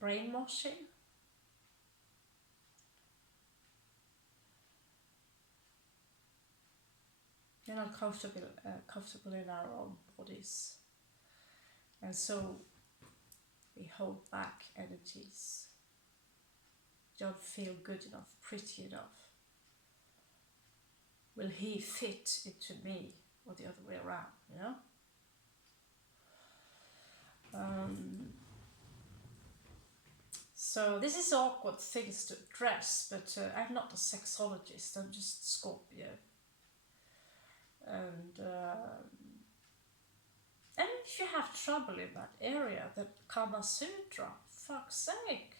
Brainwashing. We're not comfortable in our own bodies. And so we hold back energies. Don't feel good enough, pretty enough. Will he fit into me? Or the other way around, So this is awkward things to address, but I'm not a sexologist, I'm just Scorpio. And if you have trouble in that area, then Kama Sutra, fuck's sake.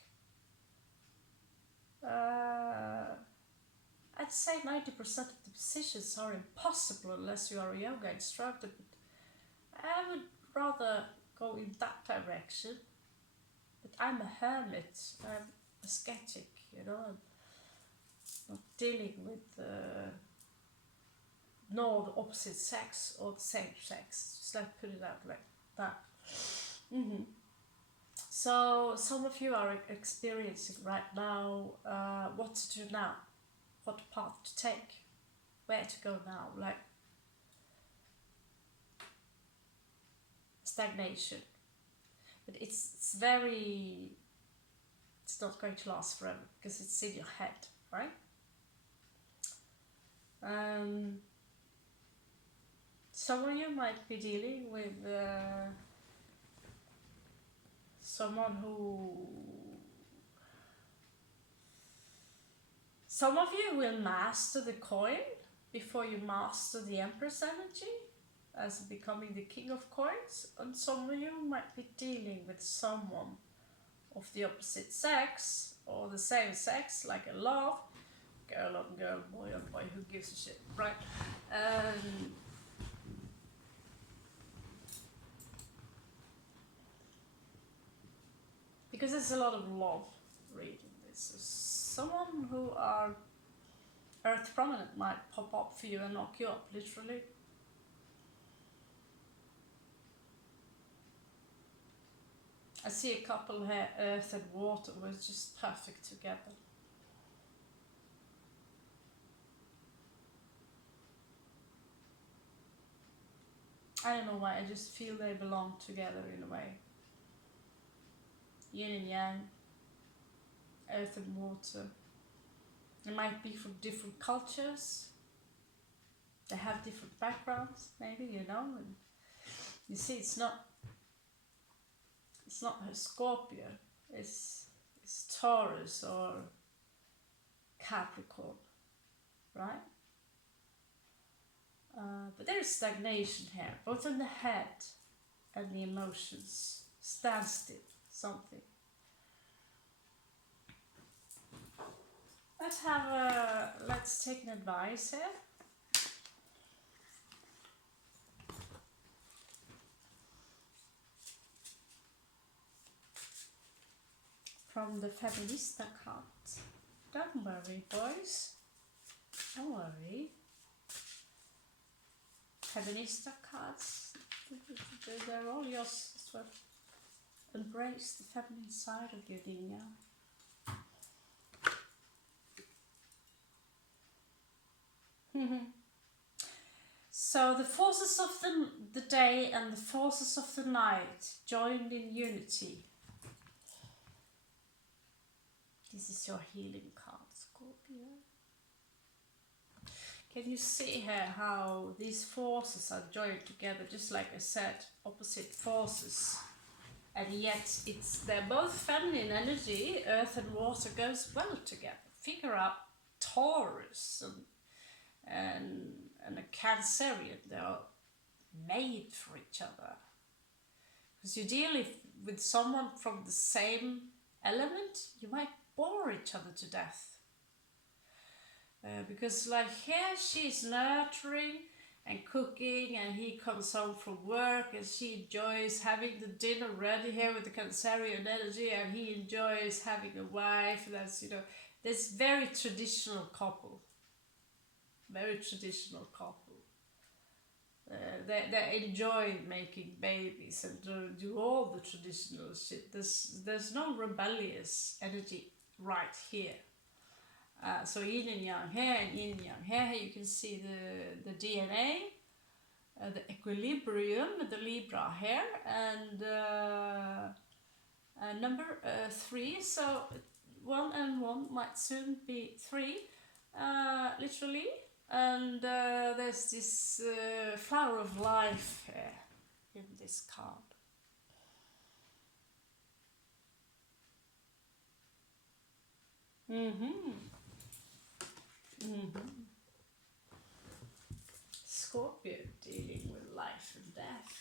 I'd say 90% of the positions are impossible unless you are a yoga instructor, but I would rather go in that direction. But I'm a hermit, I'm ascetic, I'm not dealing with nor the opposite sex or the same sex, just like put it out like that. So some of you are experiencing right now what to do now. what path to take, where to go now, like stagnation. But it's not going to last forever because it's in your head, right? Some of you might be dealing with someone who... Some of you will master the coin before you master the Empress energy, as becoming the King of Coins, and some of you might be dealing with someone of the opposite sex or the same sex, like a love, girl on girl, boy on boy, who gives a shit, right? Because there's a lot of love reading this. So someone who are Earth prominent might pop up for you and knock you up, literally. I see a couple here, Earth and Water, was just perfect together. I don't know why, I just feel they belong together in a way. Yin and Yang, Earth and Water. They might be from different cultures. They have different backgrounds, maybe, you know. And you see, it's not a Scorpio. It's Taurus or Capricorn, right? But there is stagnation here, both in the head and the emotions. Standstill, something. Let's take an advice here. From the Feminista card. Don't worry, boys. Don't worry. Feminista cards, they're all yours as well. Embrace the feminine side of your Dina. So the forces of the day and the forces of the night joined in unity. This is your healing card, Scorpio. Can you see here how these forces are joined together, just like I said, opposite forces, and yet they're both feminine energy. Earth and water goes well together. Figure out Taurus and a Cancerian, they are made for each other. Because you deal with someone from the same element, you might bore each other to death. Because like here she's nurturing and cooking, and he comes home from work and she enjoys having the dinner ready here with the Cancerian energy, and he enjoys having a wife. That's, you know, this very traditional couple. Very traditional couple. They enjoy making babies and do all the traditional shit. There's no rebellious energy right here. So yin and yang here and yin and yang here. You can see the DNA, the equilibrium, the Libra here, and number 3. So 1 and 1 might soon be 3, literally. And there's this flower of life here in this card. Scorpio dealing with life and death.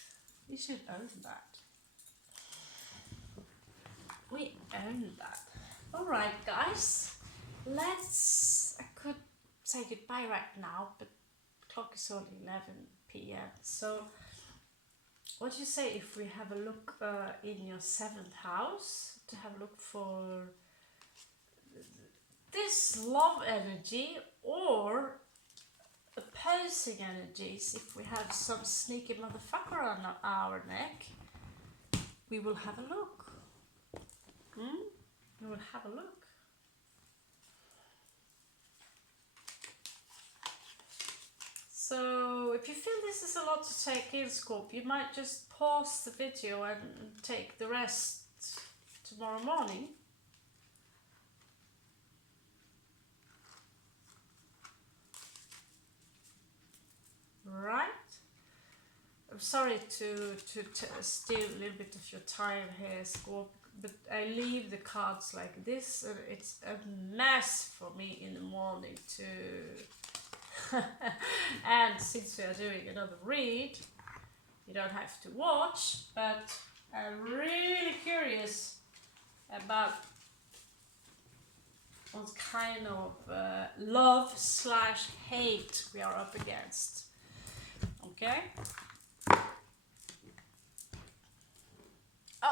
We should own that. We own that. Alright guys, I could say goodbye right now, but the clock is only 11 p.m. So what do you say if we have a look in your 7th house, to have a look for this love energy or opposing energies? If we have some sneaky motherfucker on our neck, we will have a look. We will have a look. So if you feel this is a lot to take in, Scorpio, you might just pause the video and take the rest tomorrow morning. Right? I'm sorry to steal a little bit of your time here, Scorpio, but I leave the cards like this, and it's a mess for me in the morning to... And since we are doing another read, you don't have to watch, but I'm really curious about what kind of love/hate we are up against. Okay?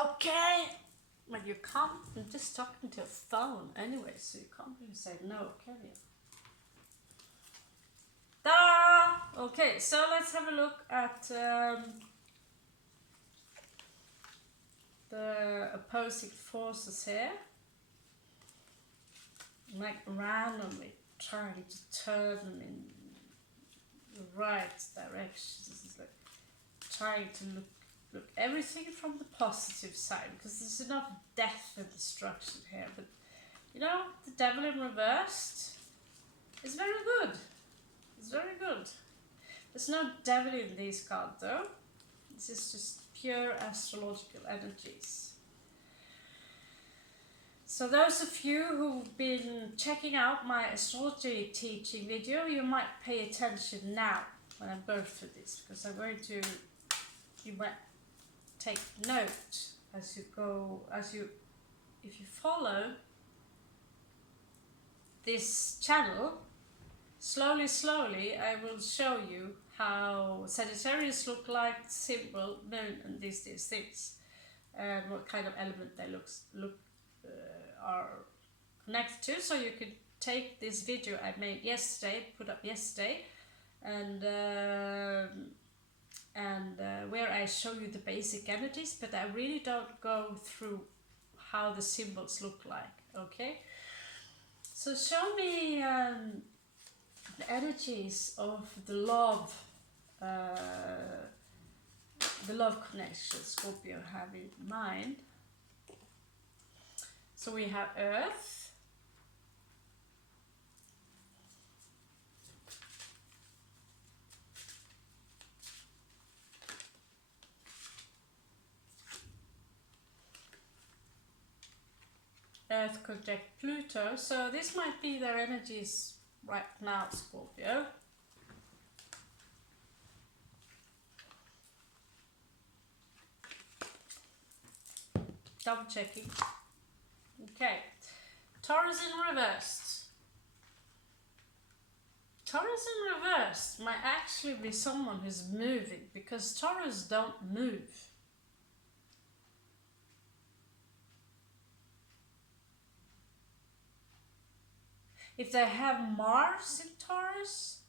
Okay! But you can't, I'm just talking to a phone anyway, so you can't really say no, can you? Ta-da! Okay, so let's have a look at the opposing forces here. Like randomly trying to turn them in the right direction. This is like trying to look everything from the positive side, because there's enough death and destruction here. But you know, the devil in reversed is very good. It's very good. There's no devil in these cards though. This is just pure astrological energies. So those of you who've been checking out my astrology teaching video, you might pay attention now when I go through this, because I'm going to, you might take note as you go, if you follow this channel, slowly I will show you how Sagittarius look like, symbol, moon, and these things, and what kind of element they are connected to. So you could take this video I made yesterday, put up yesterday, and where I show you the basic energies, but I really don't go through how the symbols look like. Okay, so show me the energies of the love connection Scorpio have in mind. So we have Earth, Earth conjunct Pluto, so this might be their energies right now, Scorpio. Double checking. Okay, Taurus in reversed. Taurus in reversed might actually be someone who's moving, because Taurus don't move. If they have Mars in Taurus,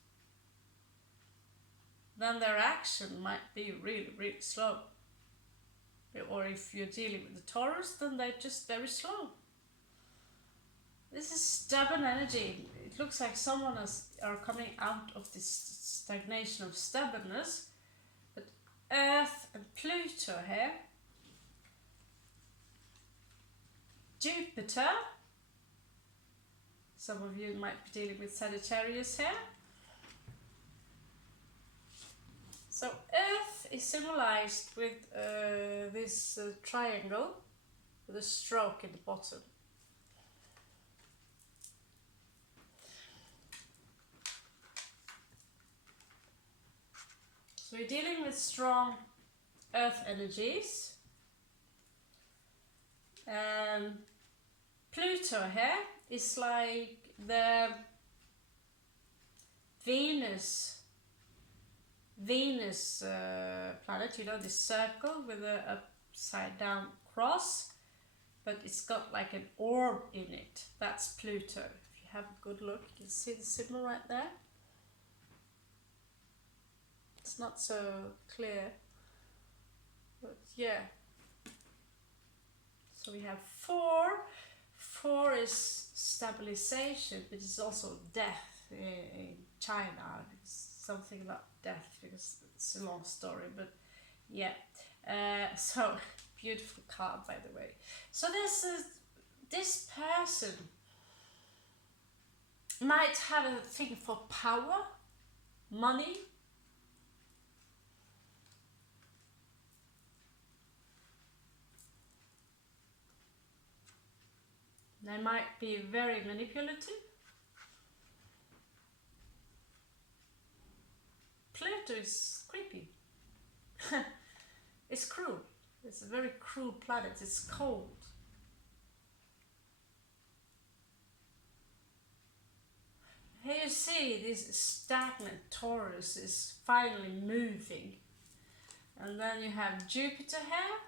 then their action might be really slow. Or if you're dealing with the Taurus, then they're just very slow. This is stubborn energy. It looks like someone are coming out of this stagnation of stubbornness. But Earth and Pluto here. Jupiter. Some of you might be dealing with Sagittarius here. So Earth is symbolized with this triangle with a stroke in the bottom. So we're dealing with strong Earth energies. Pluto here is like the Venus planet, you know, this circle with a upside down cross, but it's got like an orb in it. That's Pluto. If you have a good look, you can see the symbol right there. It's not so clear, but yeah. So we have 4. 4 is stabilization, but it's also death in China. It's something about death because it's a long story, but yeah. So beautiful card, by the way. So this person might have a thing for power, money. They might be very manipulative. Pluto is creepy. It's cruel. It's a very cruel planet. It's cold. Here you see this stagnant Taurus is finally moving. And then you have Jupiter here,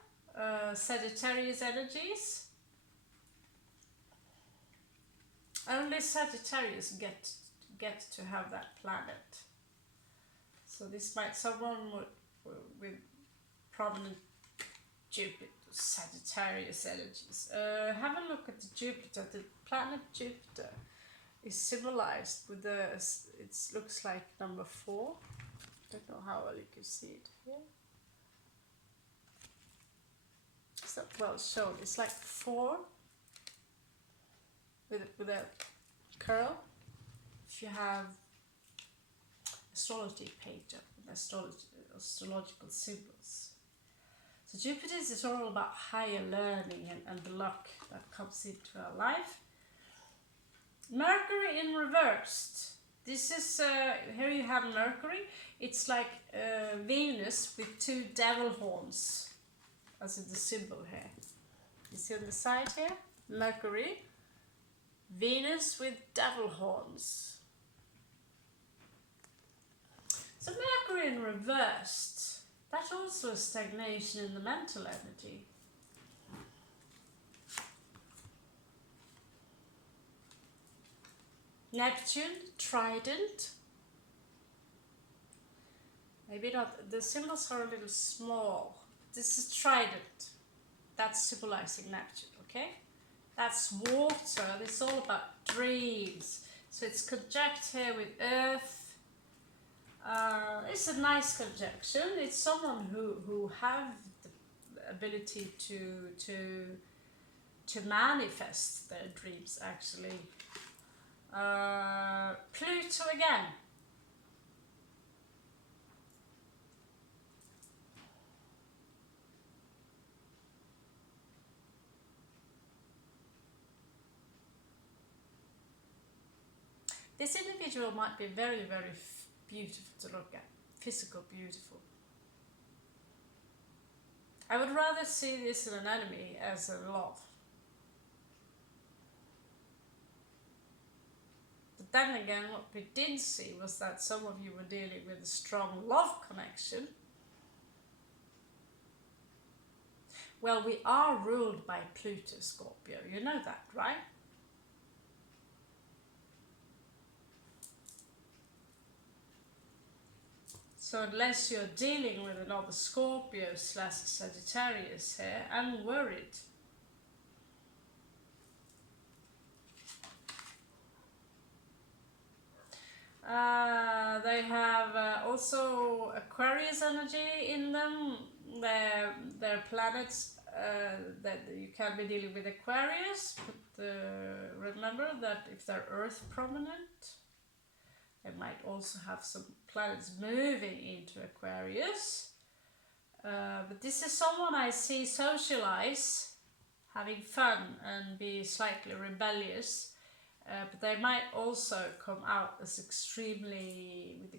Sagittarius energies. Only Sagittarius get to have that planet. So this might someone with prominent Jupiter, Sagittarius energies. Have a look at the Jupiter. The planet Jupiter is symbolized with the, it looks like number 4. Don't know how well you can see it here. It's not well shown. It's like 4 with a curl. If you have astrology page up with astrological symbols. So Jupiter is all about higher learning and the luck that comes into our life. Mercury in reversed. This is, here you have Mercury. It's like Venus with 2 devil horns, as in the symbol here. You see on the side here? Mercury. Venus with devil horns. So Mercury in reversed. That's also a stagnation in the mental energy. Neptune, trident. Maybe not, the symbols are a little small. This is trident. That's symbolizing Neptune, okay? That's water, it's all about dreams. So it's conjunct here with Earth. It's a nice conjunction. It's someone who have the ability to manifest their dreams, actually. Pluto again. This individual might be very, very beautiful to look at. Physical beautiful. I would rather see this in an enemy as a love. But then again, what we did see was that some of you were dealing with a strong love connection. Well, we are ruled by Pluto, Scorpio. You know that, right? So unless you're dealing with another Scorpio / Sagittarius here, I'm worried. They have also Aquarius energy in them. They're planets that you can be dealing with Aquarius, but remember that if they're Earth prominent, they might also have some planets moving into Aquarius. But this is someone I see socialize, having fun and be slightly rebellious. But they might also come out as extremely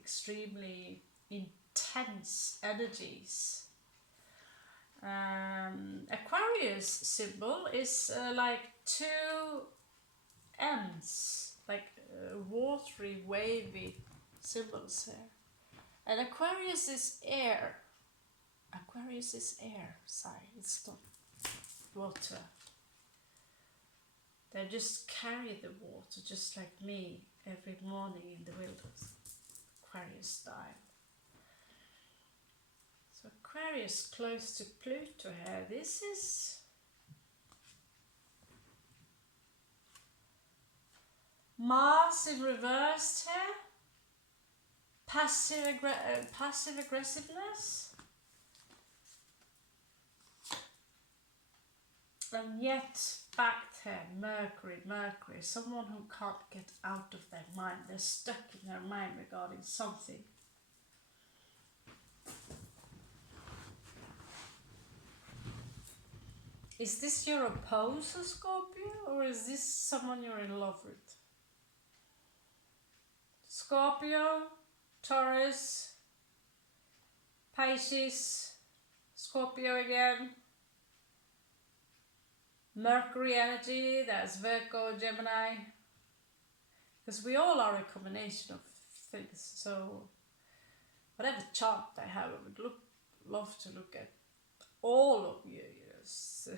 intense energies. Aquarius symbol is like 2 ends, like watery, wavy symbols here. And Aquarius is air. Aquarius is air sign, it's not water. They just carry the water, just like me, every morning in the wilderness. Aquarius style. So Aquarius close to Pluto here. This is Mars in reversed here. passive aggressiveness. And yet, back there, Mercury, someone who can't get out of their mind. They're stuck in their mind regarding something. Is this your opposer, Scorpio, or is this someone you're in love with? Scorpio, Taurus, Pisces, Scorpio again, Mercury energy, that's Virgo, Gemini. Because we all are a combination of things, so whatever chart I have, I would love to look at all of you. Yes.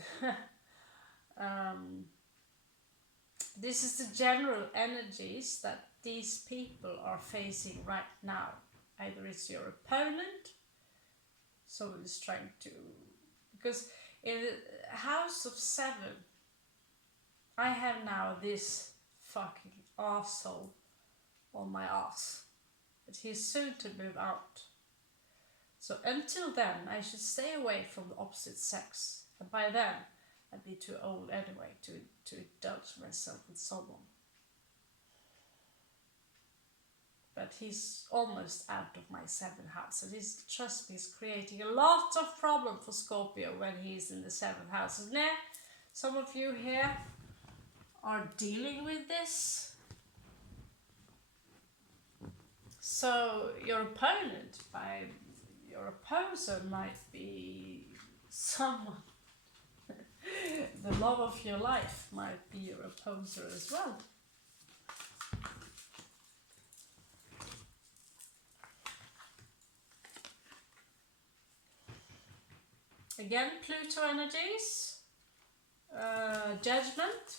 This is the general energies that these people are facing right now. Either it's your opponent, someone is trying to, because in the house of 7, I have now this fucking arsehole on my ass, but he's soon to move out. So until then, I should stay away from the opposite sex, and by then, I'd be too old anyway to indulge myself with someone. But he's almost out of my 7th house, and trust me, he's creating a lot of problem for Scorpio when he's in the 7th house. And now, some of you here are dealing with this. So your opponent, by your opposer, might be someone. The love of your life might be your opposer as well. Again, Pluto energies, judgment.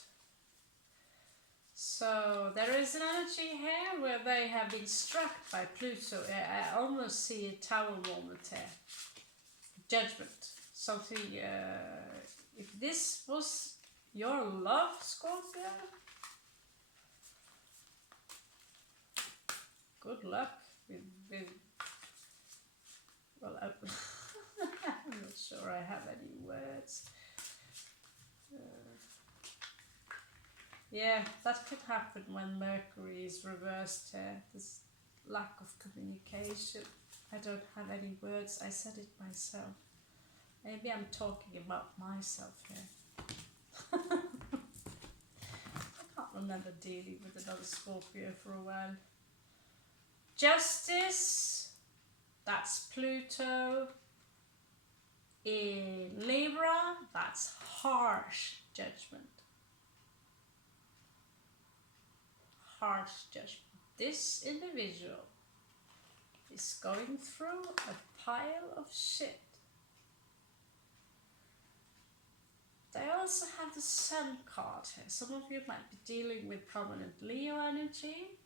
So there is an energy here where they have been struck by Pluto. I almost see a tower moment here. Judgment. Something, if this was your love, Scorpio, good luck with well, I'm not sure I have any words. Yeah, that could happen when Mercury is reversed here. This lack of communication. I don't have any words. I said it myself. Maybe I'm talking about myself here. I can't remember dealing with another Scorpio for a while. Justice. That's Pluto. In Libra, that's harsh judgment. Harsh judgment. This individual is going through a pile of shit. They also have the Sun card here. Some of you might be dealing with prominent Leo energy.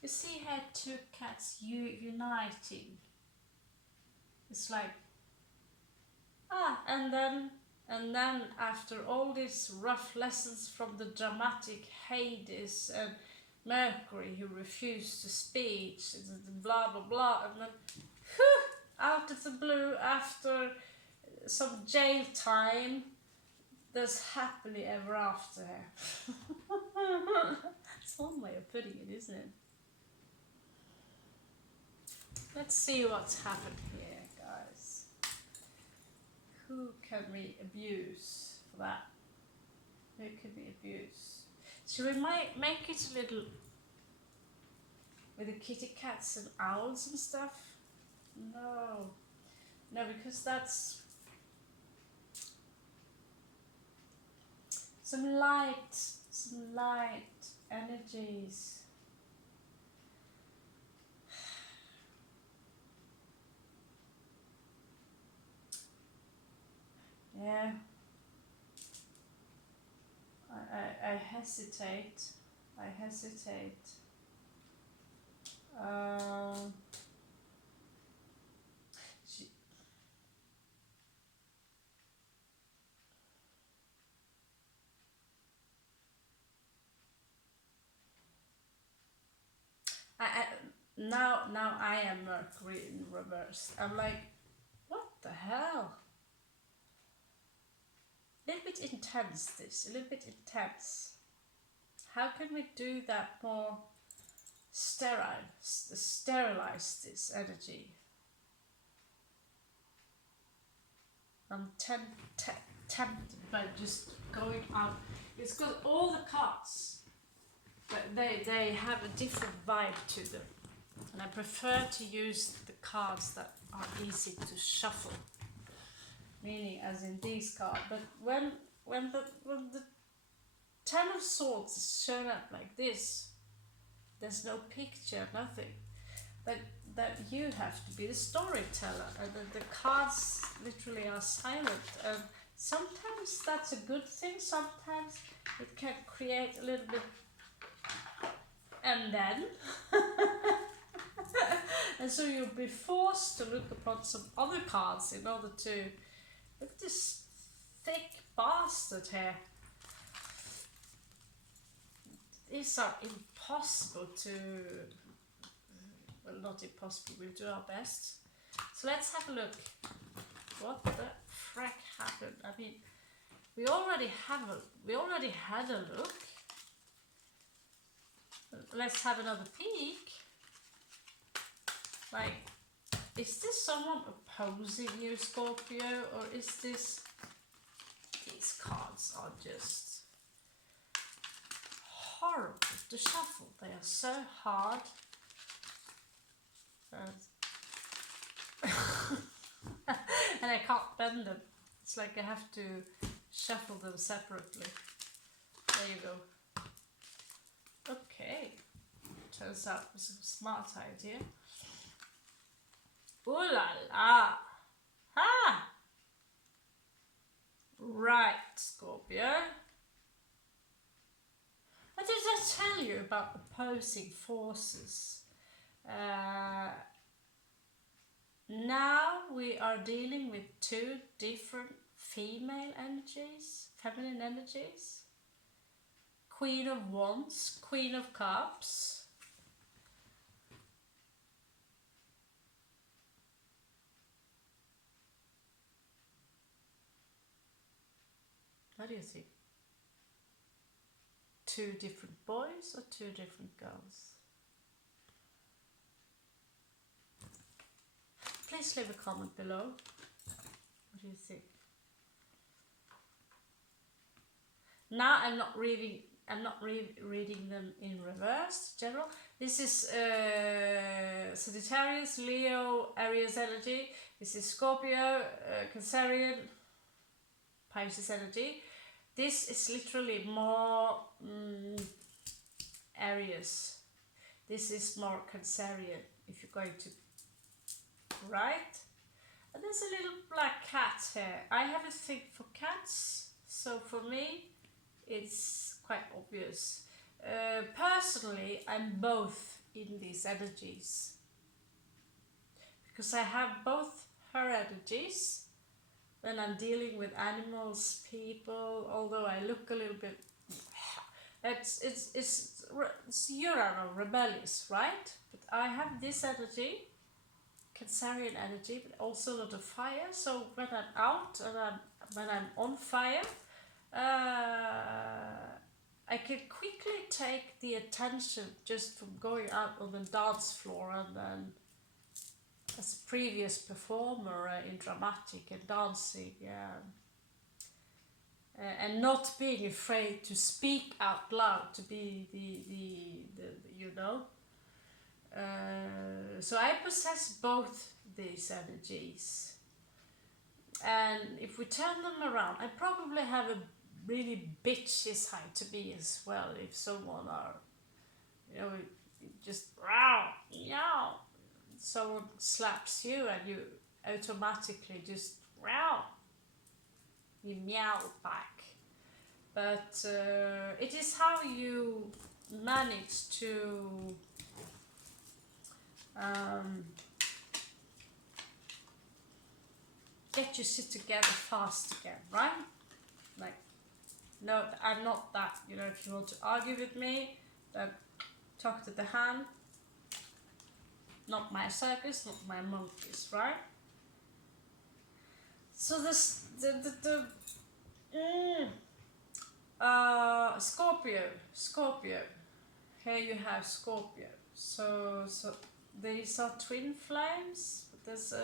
You see here 2 cats uniting. It's like, and then after all these rough lessons from the dramatic Hades and Mercury who refused to speak, blah blah blah, and then out of the blue, after some jail time, there's happily ever after here. That's one way of putting it, isn't it? Let's see what's happened here, guys. Who can we abuse for that? Who can we abuse? Should we make it a little with the kitty cats and owls and stuff? No, because that's some light energies. Yeah, I hesitate. now I am Mercury in reverse. I'm like, what the hell? A little bit intense, this, a little bit intense. How can we do that more sterile, sterilize this energy? I'm tempted by just going out. It's because all the cards, but they have a different vibe to them. And I prefer to use the cards that are easy to shuffle. Meaning as in these cards. But when the Ten of Swords is shown up like this, there's no picture, nothing. That you have to be the storyteller, and the cards literally are silent. And sometimes that's a good thing, sometimes it can create a little bit, and then and so you'll be forced to look upon some other cards in order to look at this thick bastard here. These are impossible to, well, not impossible, we'll do our best. So let's have a look. What the frack happened? I mean, we already had a look. Let's have another peek. Like, is this someone opposing you, Scorpio, or is this, these cards are just horrible to shuffle. They are so hard. And I can't bend them. It's like I have to shuffle them separately. There you go. Okay. Turns out it was a smart idea. Ooh la la! Ha! Right, Scorpio. What did I tell you about opposing forces? Now we are dealing with two different female energies, feminine energies. Queen of Wands, Queen of Cups. What do you think? Two different boys or two different girls? Please leave a comment below. What do you think? Now I'm not reading them in reverse, general. This is Sagittarius, Leo, Aries energy. This is Scorpio, Cancerian, Pisces energy. This is literally more Aries. This is more Cancerian, if you're going to, right? And there's a little black cat here. I have a thing for cats, so for me it's quite obvious. Personally, I'm both in these energies because I have both her energies when I'm dealing with animals, people, although I look a little bit, it's Uranus, rebellious, right? But I have this energy, Cancerian energy, but also a lot of fire. So when I'm out and when I'm on fire, I can quickly take the attention just from going out on the dance floor and then as a previous performer in dramatic and dancing, and not being afraid to speak out loud, to be the you know. So I possess both these energies, and if we turn them around, I probably have a really bitchy side to me as well. If someone are, you know, just meow, someone slaps you and you automatically just you meow back. But it is how you manage to get your shit together fast again, right? Like, no, I'm not that. You know, if you want to argue with me, then talk to the hand. not my circus, not my monkeys, right? So this Scorpio. Here you have Scorpio. So these are twin flames. There's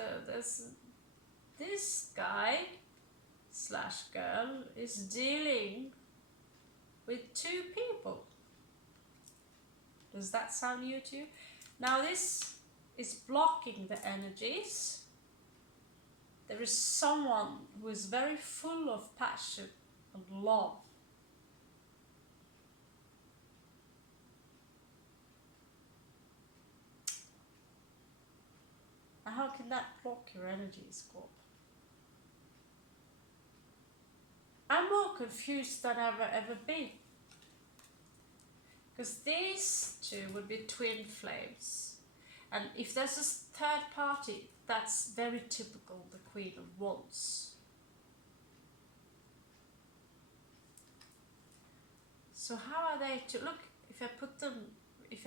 this guy slash girl is dealing with two people. Does that sound new to you? Now this is blocking the energies. There is someone who is very full of passion and love. And how can that block your energy, Scorp? I'm more confused than I've ever been. Because these two would be twin flames. And if there's a third party, that's very typical, the Queen of Wands. So how are they to look? If I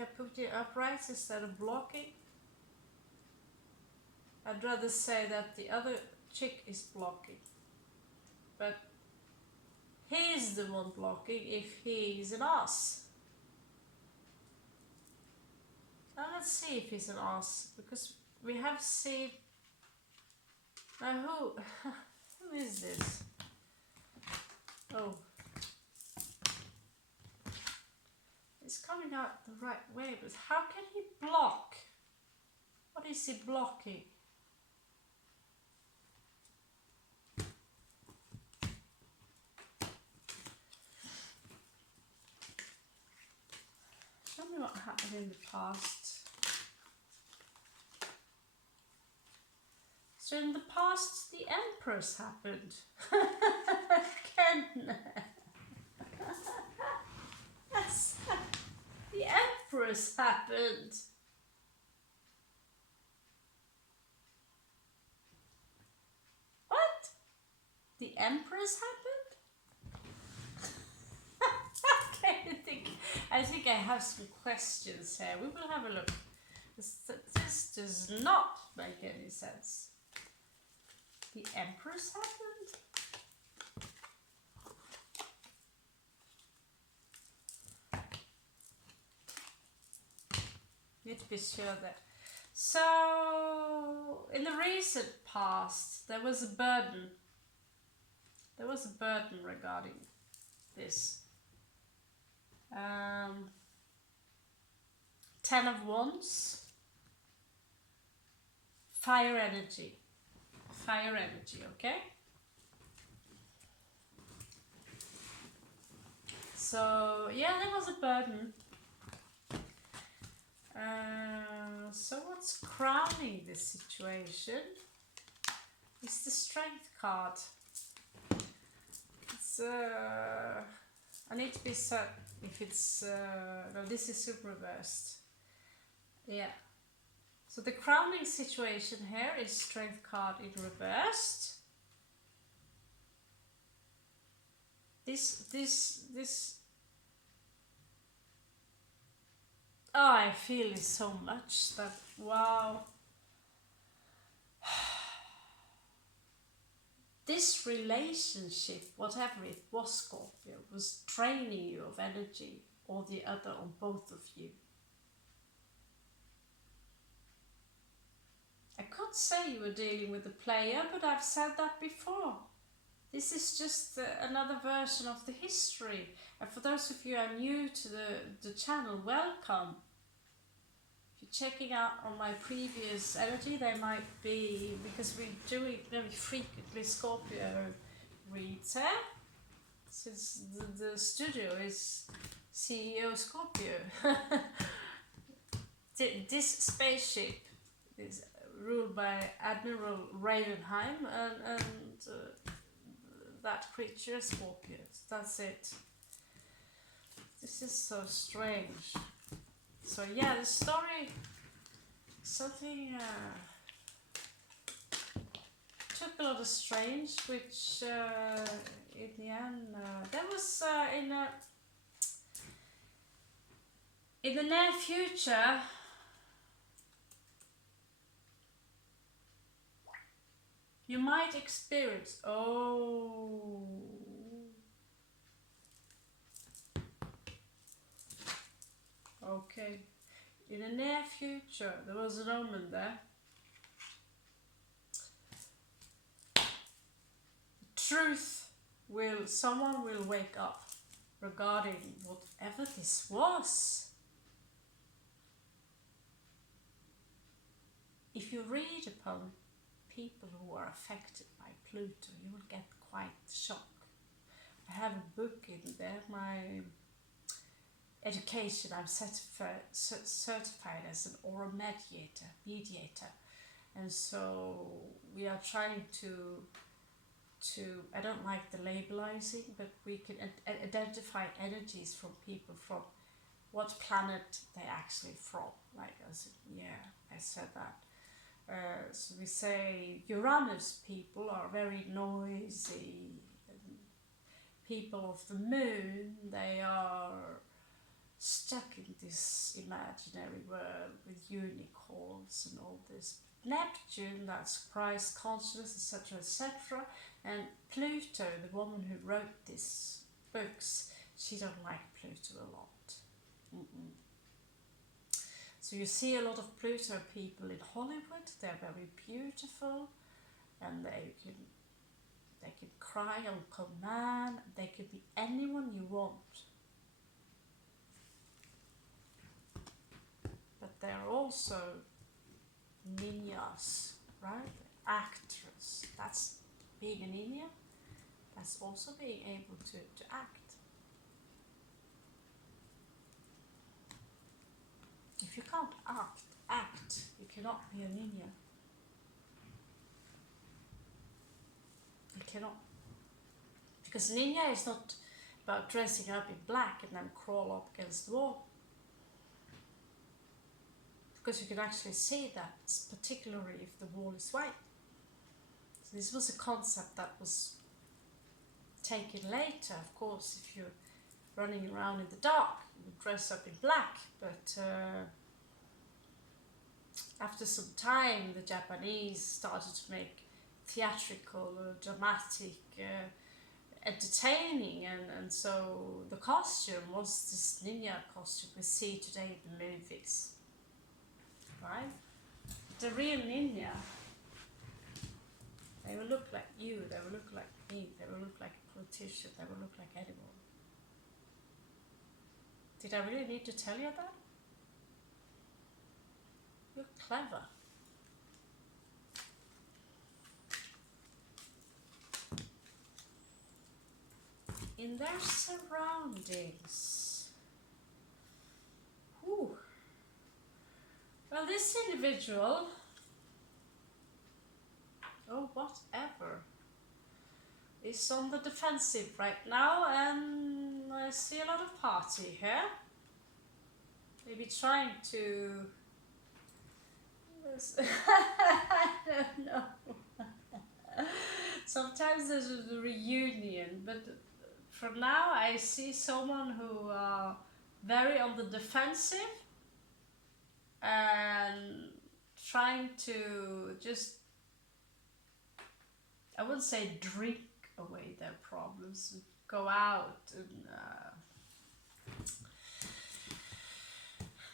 put it upright instead of blocking, I'd rather say that the other chick is blocking. But he's the one blocking if he's an ass. Now let's see if he's an ass, because we have seen. Now who is this? Oh, it's coming out the right way, but how can he block? What is he blocking? Show me what happened in the past. So in the past, the Empress happened. Ken. Yes. The Empress happened. What? The Empress happened? Okay, I think I have some questions here. We will have a look. This does not make any sense. The Empress happened? Need to be sure that. So, in the recent past, there was a burden. There was a burden regarding this. 10 of Wands. Fire energy. Fire energy, okay? So, yeah, there was a burden. So what's crowning this situation is the Strength card. It's, I need to be certain if it's, no, this is super reversed. Yeah. So the crowning situation here is Strength card in reversed. This. Oh, I feel it so much that, wow. This relationship, whatever it was, Scorpio, was draining you of energy, or the other, on both of you. I could say you were dealing with a player, but I've said that before. This is just another version of the history. And for those of you who are new to the channel, welcome. If you're checking out on my previous energy, they might be, because we do it very frequently, Scorpio reads here. Since the studio is CEO Scorpio. This spaceship is ruled by Admiral Ravenheim and that creature is Scorpio. That's it. This is so strange. So yeah, the story, something took a lot of strange, which in the end, there was in the near future, You might experience, oh, okay. In the near future, there was an omen there. Someone will wake up regarding whatever this was. If you read upon people who are affected by Pluto, you will get quite shocked. I have a book in there, my education, I'm certified as an aura mediator, and so we are trying to I don't like the labelizing, but we can identify energies from people from what planet they're actually from. Like I said, yeah, I said that. So we say Uranus people are very noisy. People of the moon, they are stuck in this imaginary world with unicorns and all this. Neptune, that's Christ consciousness, etc., etc. And Pluto, the woman who wrote these books, she don't like Pluto a lot. Mm-mm. So you see a lot of Pluto people in Hollywood. They're very beautiful, and they can cry on command. They can be anyone you want. But they're also ninjas, right? Actors. That's being a ninja. That's also being able to act. If you can't act, you cannot be a ninja. You cannot. Because ninja is not about dressing up in black and then crawl up against the wall. Because you can actually see that, particularly if the wall is white. So this was a concept that was taken later. Of course, if you're running around in the dark, you would dress up in black. But after some time, the Japanese started to make theatrical, dramatic, entertaining, and so the costume was this ninja costume we see today in the movies. Right? The real ninja, they will look like you, they will look like me, they will look like a politician, they will look like anyone. Did I really need to tell you that? You're clever. In their surroundings. Whew. Well, this individual, oh whatever, is on the defensive right now, and I see a lot of party here. Maybe trying to... I don't know. Sometimes there's a reunion, but for now I see someone who are very on the defensive and trying to just, I wouldn't say drink away their problems, go out and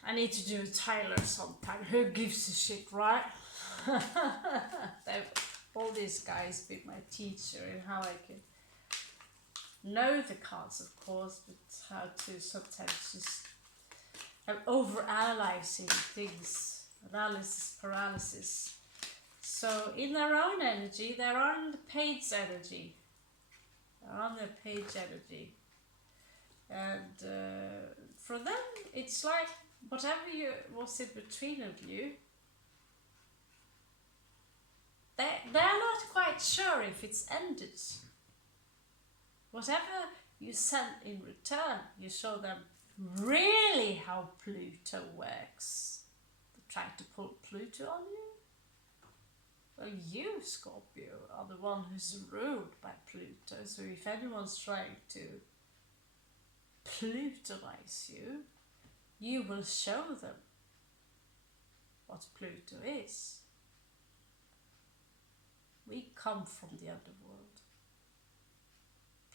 I need to do Tyler sometime. Who gives a shit, right? All these guys been my teacher in how I can know the cards, of course, but how to sometimes just I'm over-analyzing things, analysis paralysis. So in their own energy, they're on the page energy. They're on the page energy. And for them, it's like whatever was in between of you, they're not quite sure if it's ended. Whatever you send in return, you show them really how Pluto works. They're trying to pull Pluto on you. Well, you, Scorpio, are the one who's ruled by Pluto. So if anyone's trying to Plutonize you, you will show them what Pluto is. We come from the underworld.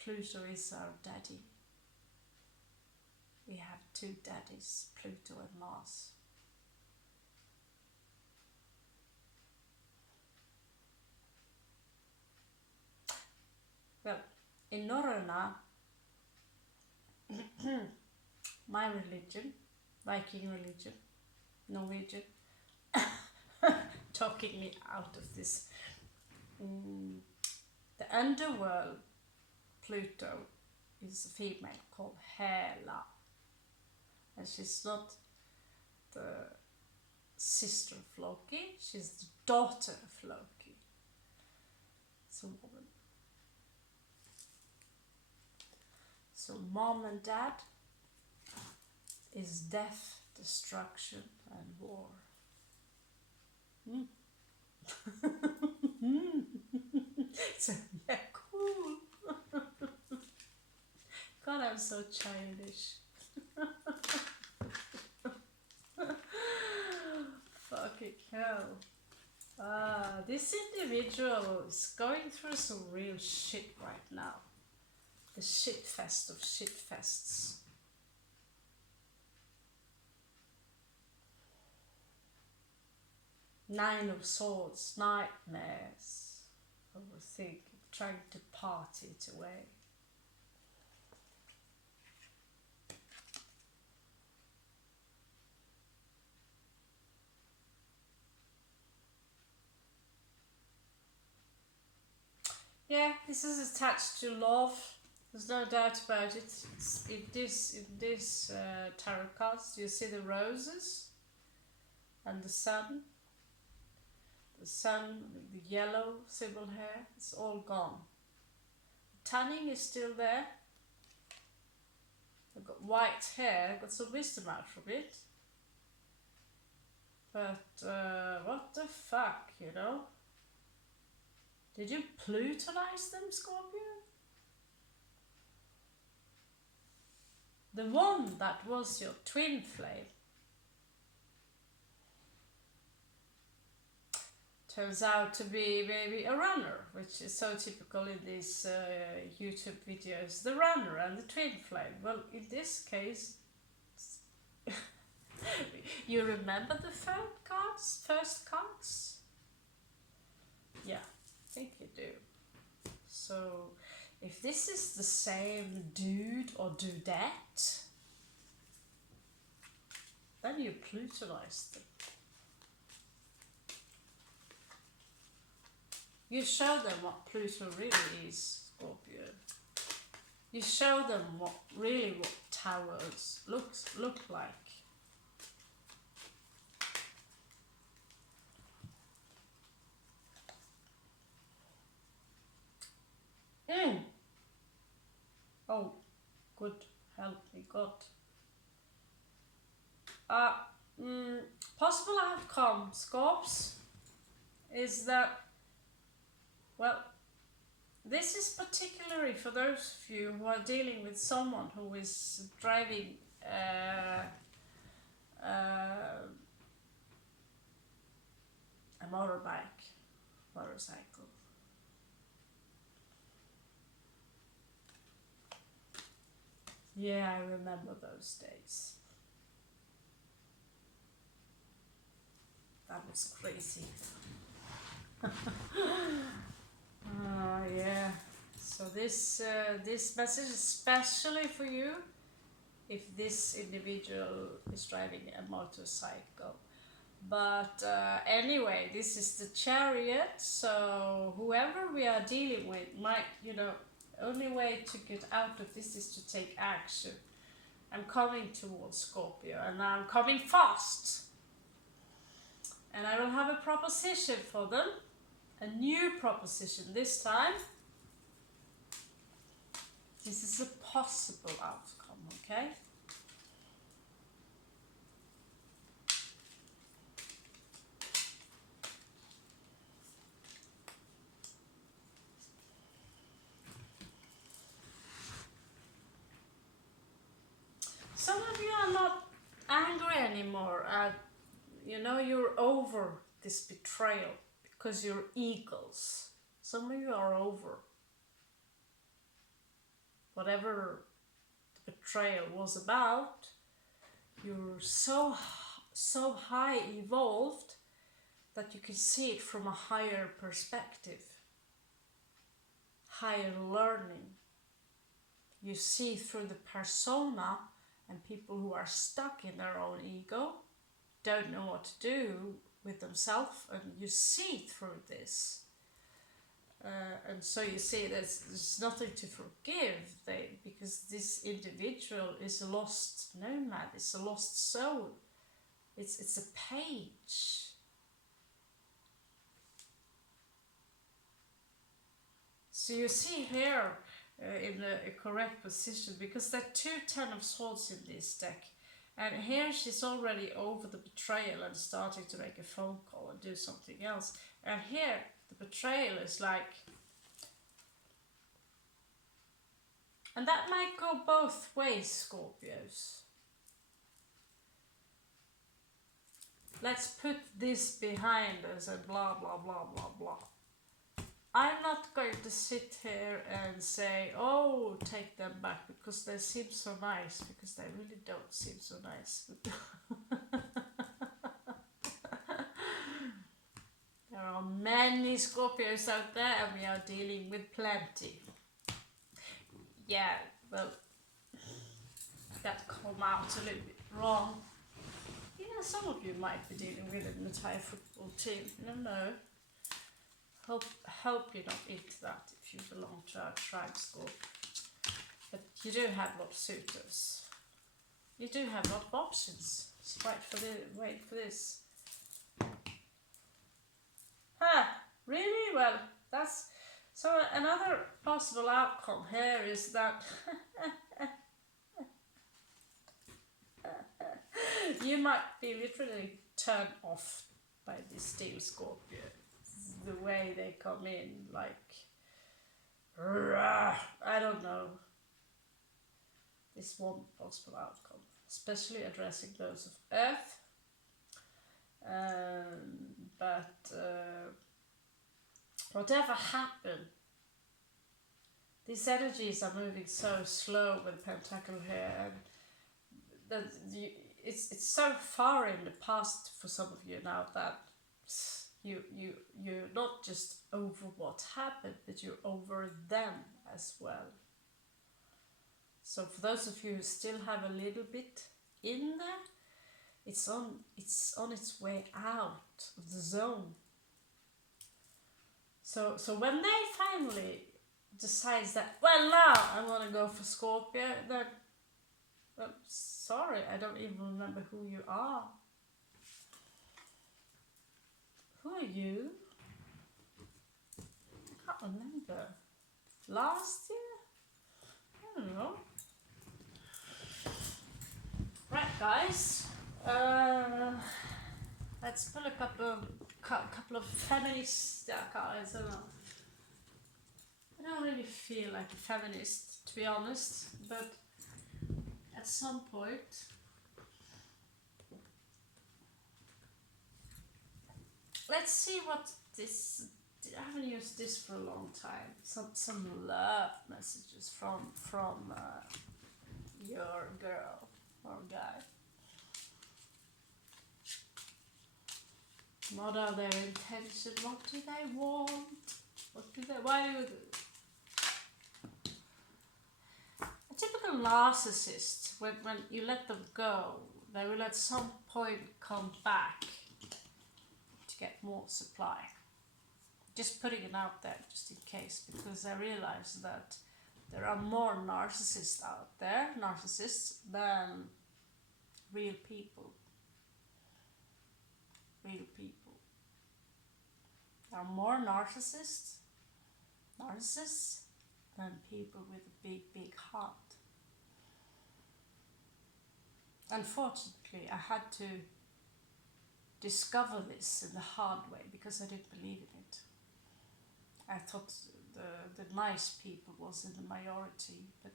Pluto is our daddy. We have two daddies, Pluto and Mars. Well, in Norröna, my religion, Viking religion, Norwegian, talking me out of this. The underworld, Pluto, is a female called Hela. And she's not the sister of Loki, she's the daughter of Loki. It's a woman. So mom and dad is death, destruction and war. So, yeah, cool. God, I'm so childish. Fucking hell. This individual is going through some real shit right now. The shitfest of shitfests. Nine of Swords, nightmares, overthinking, trying to party it away. Yeah, this is attached to love. There's no doubt about it. In this tarot cards, you see the roses and the sun. The sun with the yellow symbol here, it's all gone. The tanning is still there. I've got white hair, got some wisdom out from it. But what the fuck, you know? Did you Plutonize them, Scorpio? The one that was your twin flame turns out to be maybe a runner, which is so typical in these YouTube videos. The runner and the twin flame. Well, in this case, you remember the first cards? Yeah, I think you do. So, if this is the same dude or dudette, then you Plutonize them. You show them what Pluto really is, Scorpio. You show them what towers look like. Oh, good, help me God. Possible outcome, Scorps, is that, well, this is particularly for those of you who are dealing with someone who is driving a motorcycle. Yeah, I remember those days. That was crazy. Yeah. So this message is especially for you if this individual is driving a motorcycle. But anyway, this is the Chariot, so whoever we are dealing with might, only way to get out of this is to take action. I'm coming towards Scorpio, and I'm coming fast. And I will have a proposition for them, a new proposition this time. This is a possible outcome, okay? Some of you are not angry anymore. You're over this betrayal because you're eagles. Some of you are over whatever the betrayal was about. You're so high evolved that you can see it from a higher perspective, higher learning. You see through the persona, and people who are stuck in their own ego don't know what to do with themselves, and you see through this. And so you see there's nothing to forgive, because this individual is a lost nomad, it's a lost soul. It's a page. So you see here in the correct position, because there are 2 Ten of Swords in this deck. And here she's already over the betrayal and starting to make a phone call and do something else. And here the betrayal is like... And that might go both ways, Scorpios. Let's put this behind us and blah blah blah blah blah. I'm not going to sit here and say, oh, take them back because they seem so nice, because they really don't seem so nice. There are many Scorpios out there, and we are dealing with plenty. Yeah, well, that come out a little bit wrong. Yeah, some of you might be dealing with an entire football team. You don't know. Hope you're not into that if you belong to our tribe, Scorp. But you do have a lot of suitors. You do have a lot of options. Just wait for this. Really? Well, that's... So another possible outcome here is that you might be literally turned off by this steel Scorpio. The way they come in, like, I don't know. This one possible outcome, especially addressing those of Earth. But whatever happened, these energies are moving so slow with Pentacle here, and that it's so far in the past for some of you now that you're not just over what happened, but you're over them as well. So for those of you who still have a little bit in there, it's on its way out of the zone. So when they finally decides that, well, now I want to go for Scorpio, then sorry, I don't even remember who you are. Who are you? I can't remember. Last year? I don't know. Right, guys. Let's pull a couple of feminist cards. I don't really feel like a feminist, to be honest, but at some point let's see what this... I haven't used this for a long time. Some love messages from your girl or guy. What are their intentions? What do they want? Why do a typical narcissist, when you let them go, they will at some point come back to get more supply. Just putting it out there, just in case, because I realize that there are more narcissists out there, than real people. Real people. There are more narcissists than people with a big heart. Unfortunately, I had to discover this in the hard way because I didn't believe in it. I thought the nice people was in the majority, but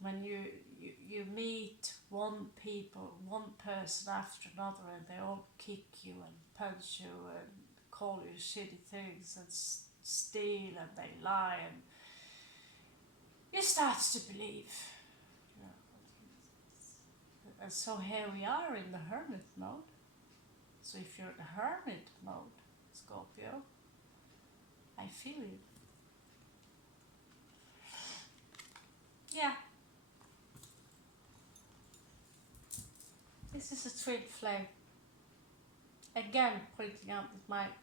when you meet one person after another, and they all kick you and punch you and call you shitty things and steal and they lie, and you start to believe. And so here we are in the hermit mode. So if you're in the hermit mode, Scorpio, I feel you. Yeah. This is a twin flame. Again, pointing out it might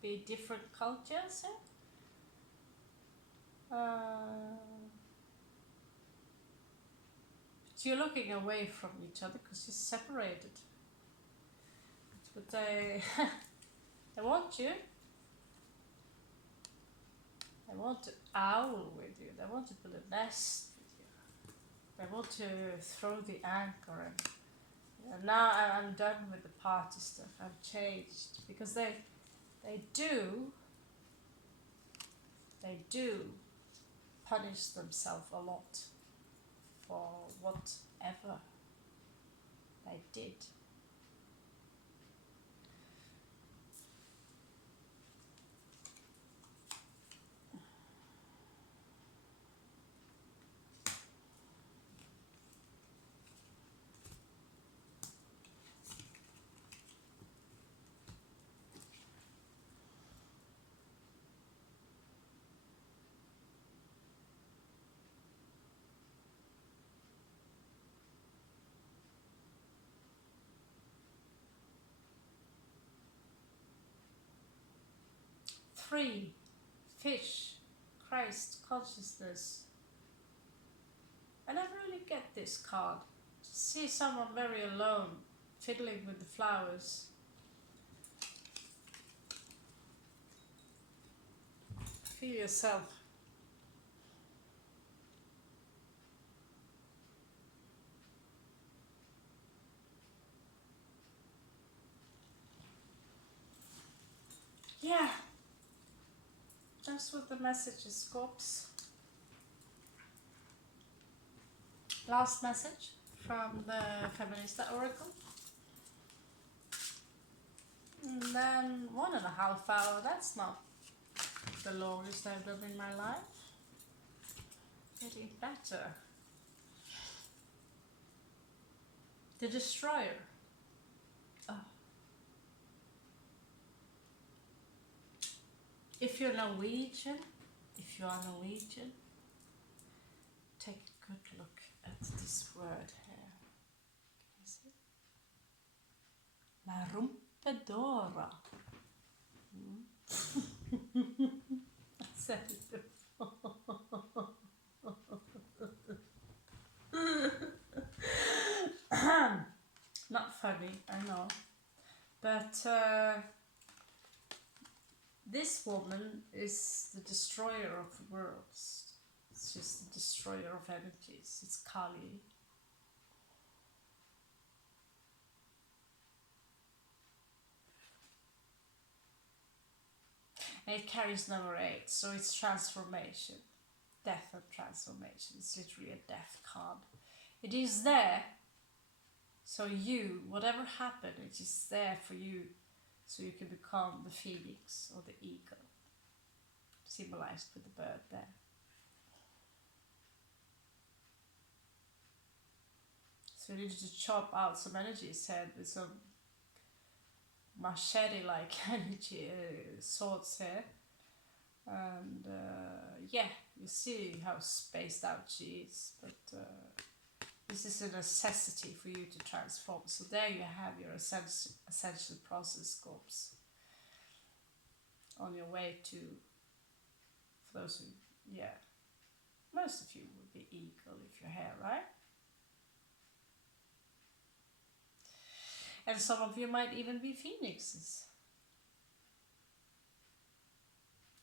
be different cultures. But you're looking away from each other because you're separated. But they want you. They want to owl with you. They want to build a nest with you. They want to throw the anchor. And now I'm done with the party stuff. I've changed because they do punish themselves a lot for whatever they did. Three, fish, Christ, consciousness. I never really get this card. See someone very alone, fiddling with the flowers. Feel yourself. Yeah. That's what the message is, Scorps. Last message from the Feminista Oracle. And then 1.5 hours, that's not the longest I've done in my life. Getting better. The Destroyer. Oh. If you are Norwegian, take a good look at this word here. Can you see? La rompedora. I said it before. Not funny, I know. But this woman is the destroyer of worlds. It's just the destroyer of energies. It's Kali. And it carries number 8, so it's transformation. Death and transformation. It's literally a death card. It is there, so you, whatever happened, it is there for you, so you can become the phoenix or the eagle, symbolized with the bird there. So you need to chop out some energy head with some machete-like energy swords here. And yeah, you see how spaced out she is, but this is a necessity for you to transform. So there you have your essential process scorps on your way to, for those who, yeah, most of you would be equal if you're here, right? And some of you might even be phoenixes.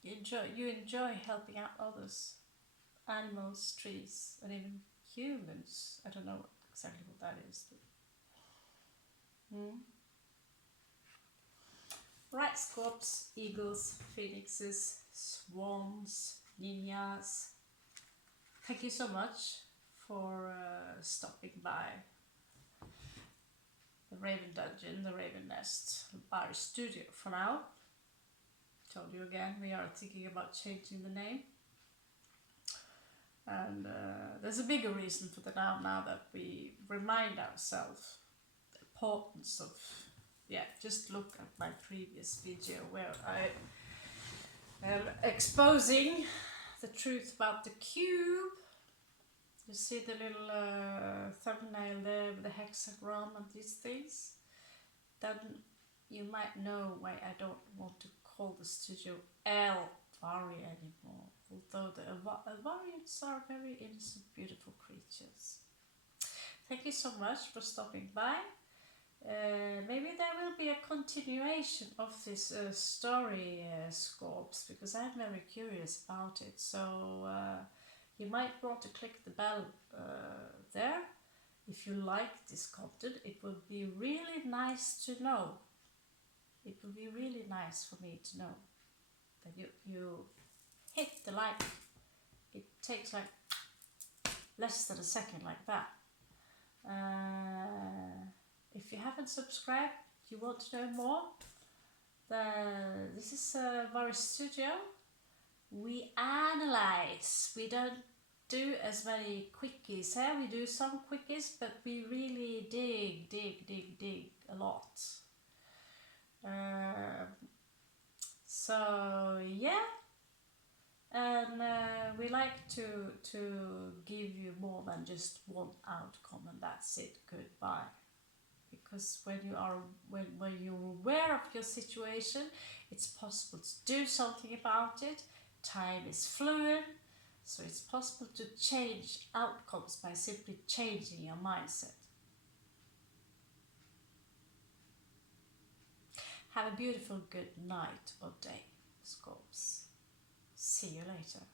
You enjoy helping out others, animals, trees, and even humans. I don't know exactly what that is. Right, scorps, eagles, phoenixes, swans, ninjas. Thank you so much for stopping by the Raven Dungeon, the Raven Nest Bar Studio for now. told you again, we are thinking about changing the name. And there's a bigger reason for that now that we remind ourselves the importance of, just look at my previous video where I am exposing the truth about the cube. You see the little thumbnail there with the hexagram and these things? Then you might know why I don't want to call the studio Vari anymore, although the Varians are very innocent, beautiful creatures. Thank you so much for stopping by. Maybe there will be a continuation of this story, Scorps, because I'm very curious about it. So you might want to click the bell there. If you like this content, it would be really nice to know. It would be really nice for me to know that you hit the like. It takes like less than a second like that. If you haven't subscribed, you want to know more, this is Vari Studio. We analyze. We don't do as many quickies here. We do some quickies, but we really dig a lot. So yeah, and we like to give you more than just one outcome and that's it, goodbye. Because when you're aware of your situation, it's possible to do something about it. Time is fluid, so it's possible to change outcomes by simply changing your mindset. Have a beautiful good night or day, Scorps. See you later.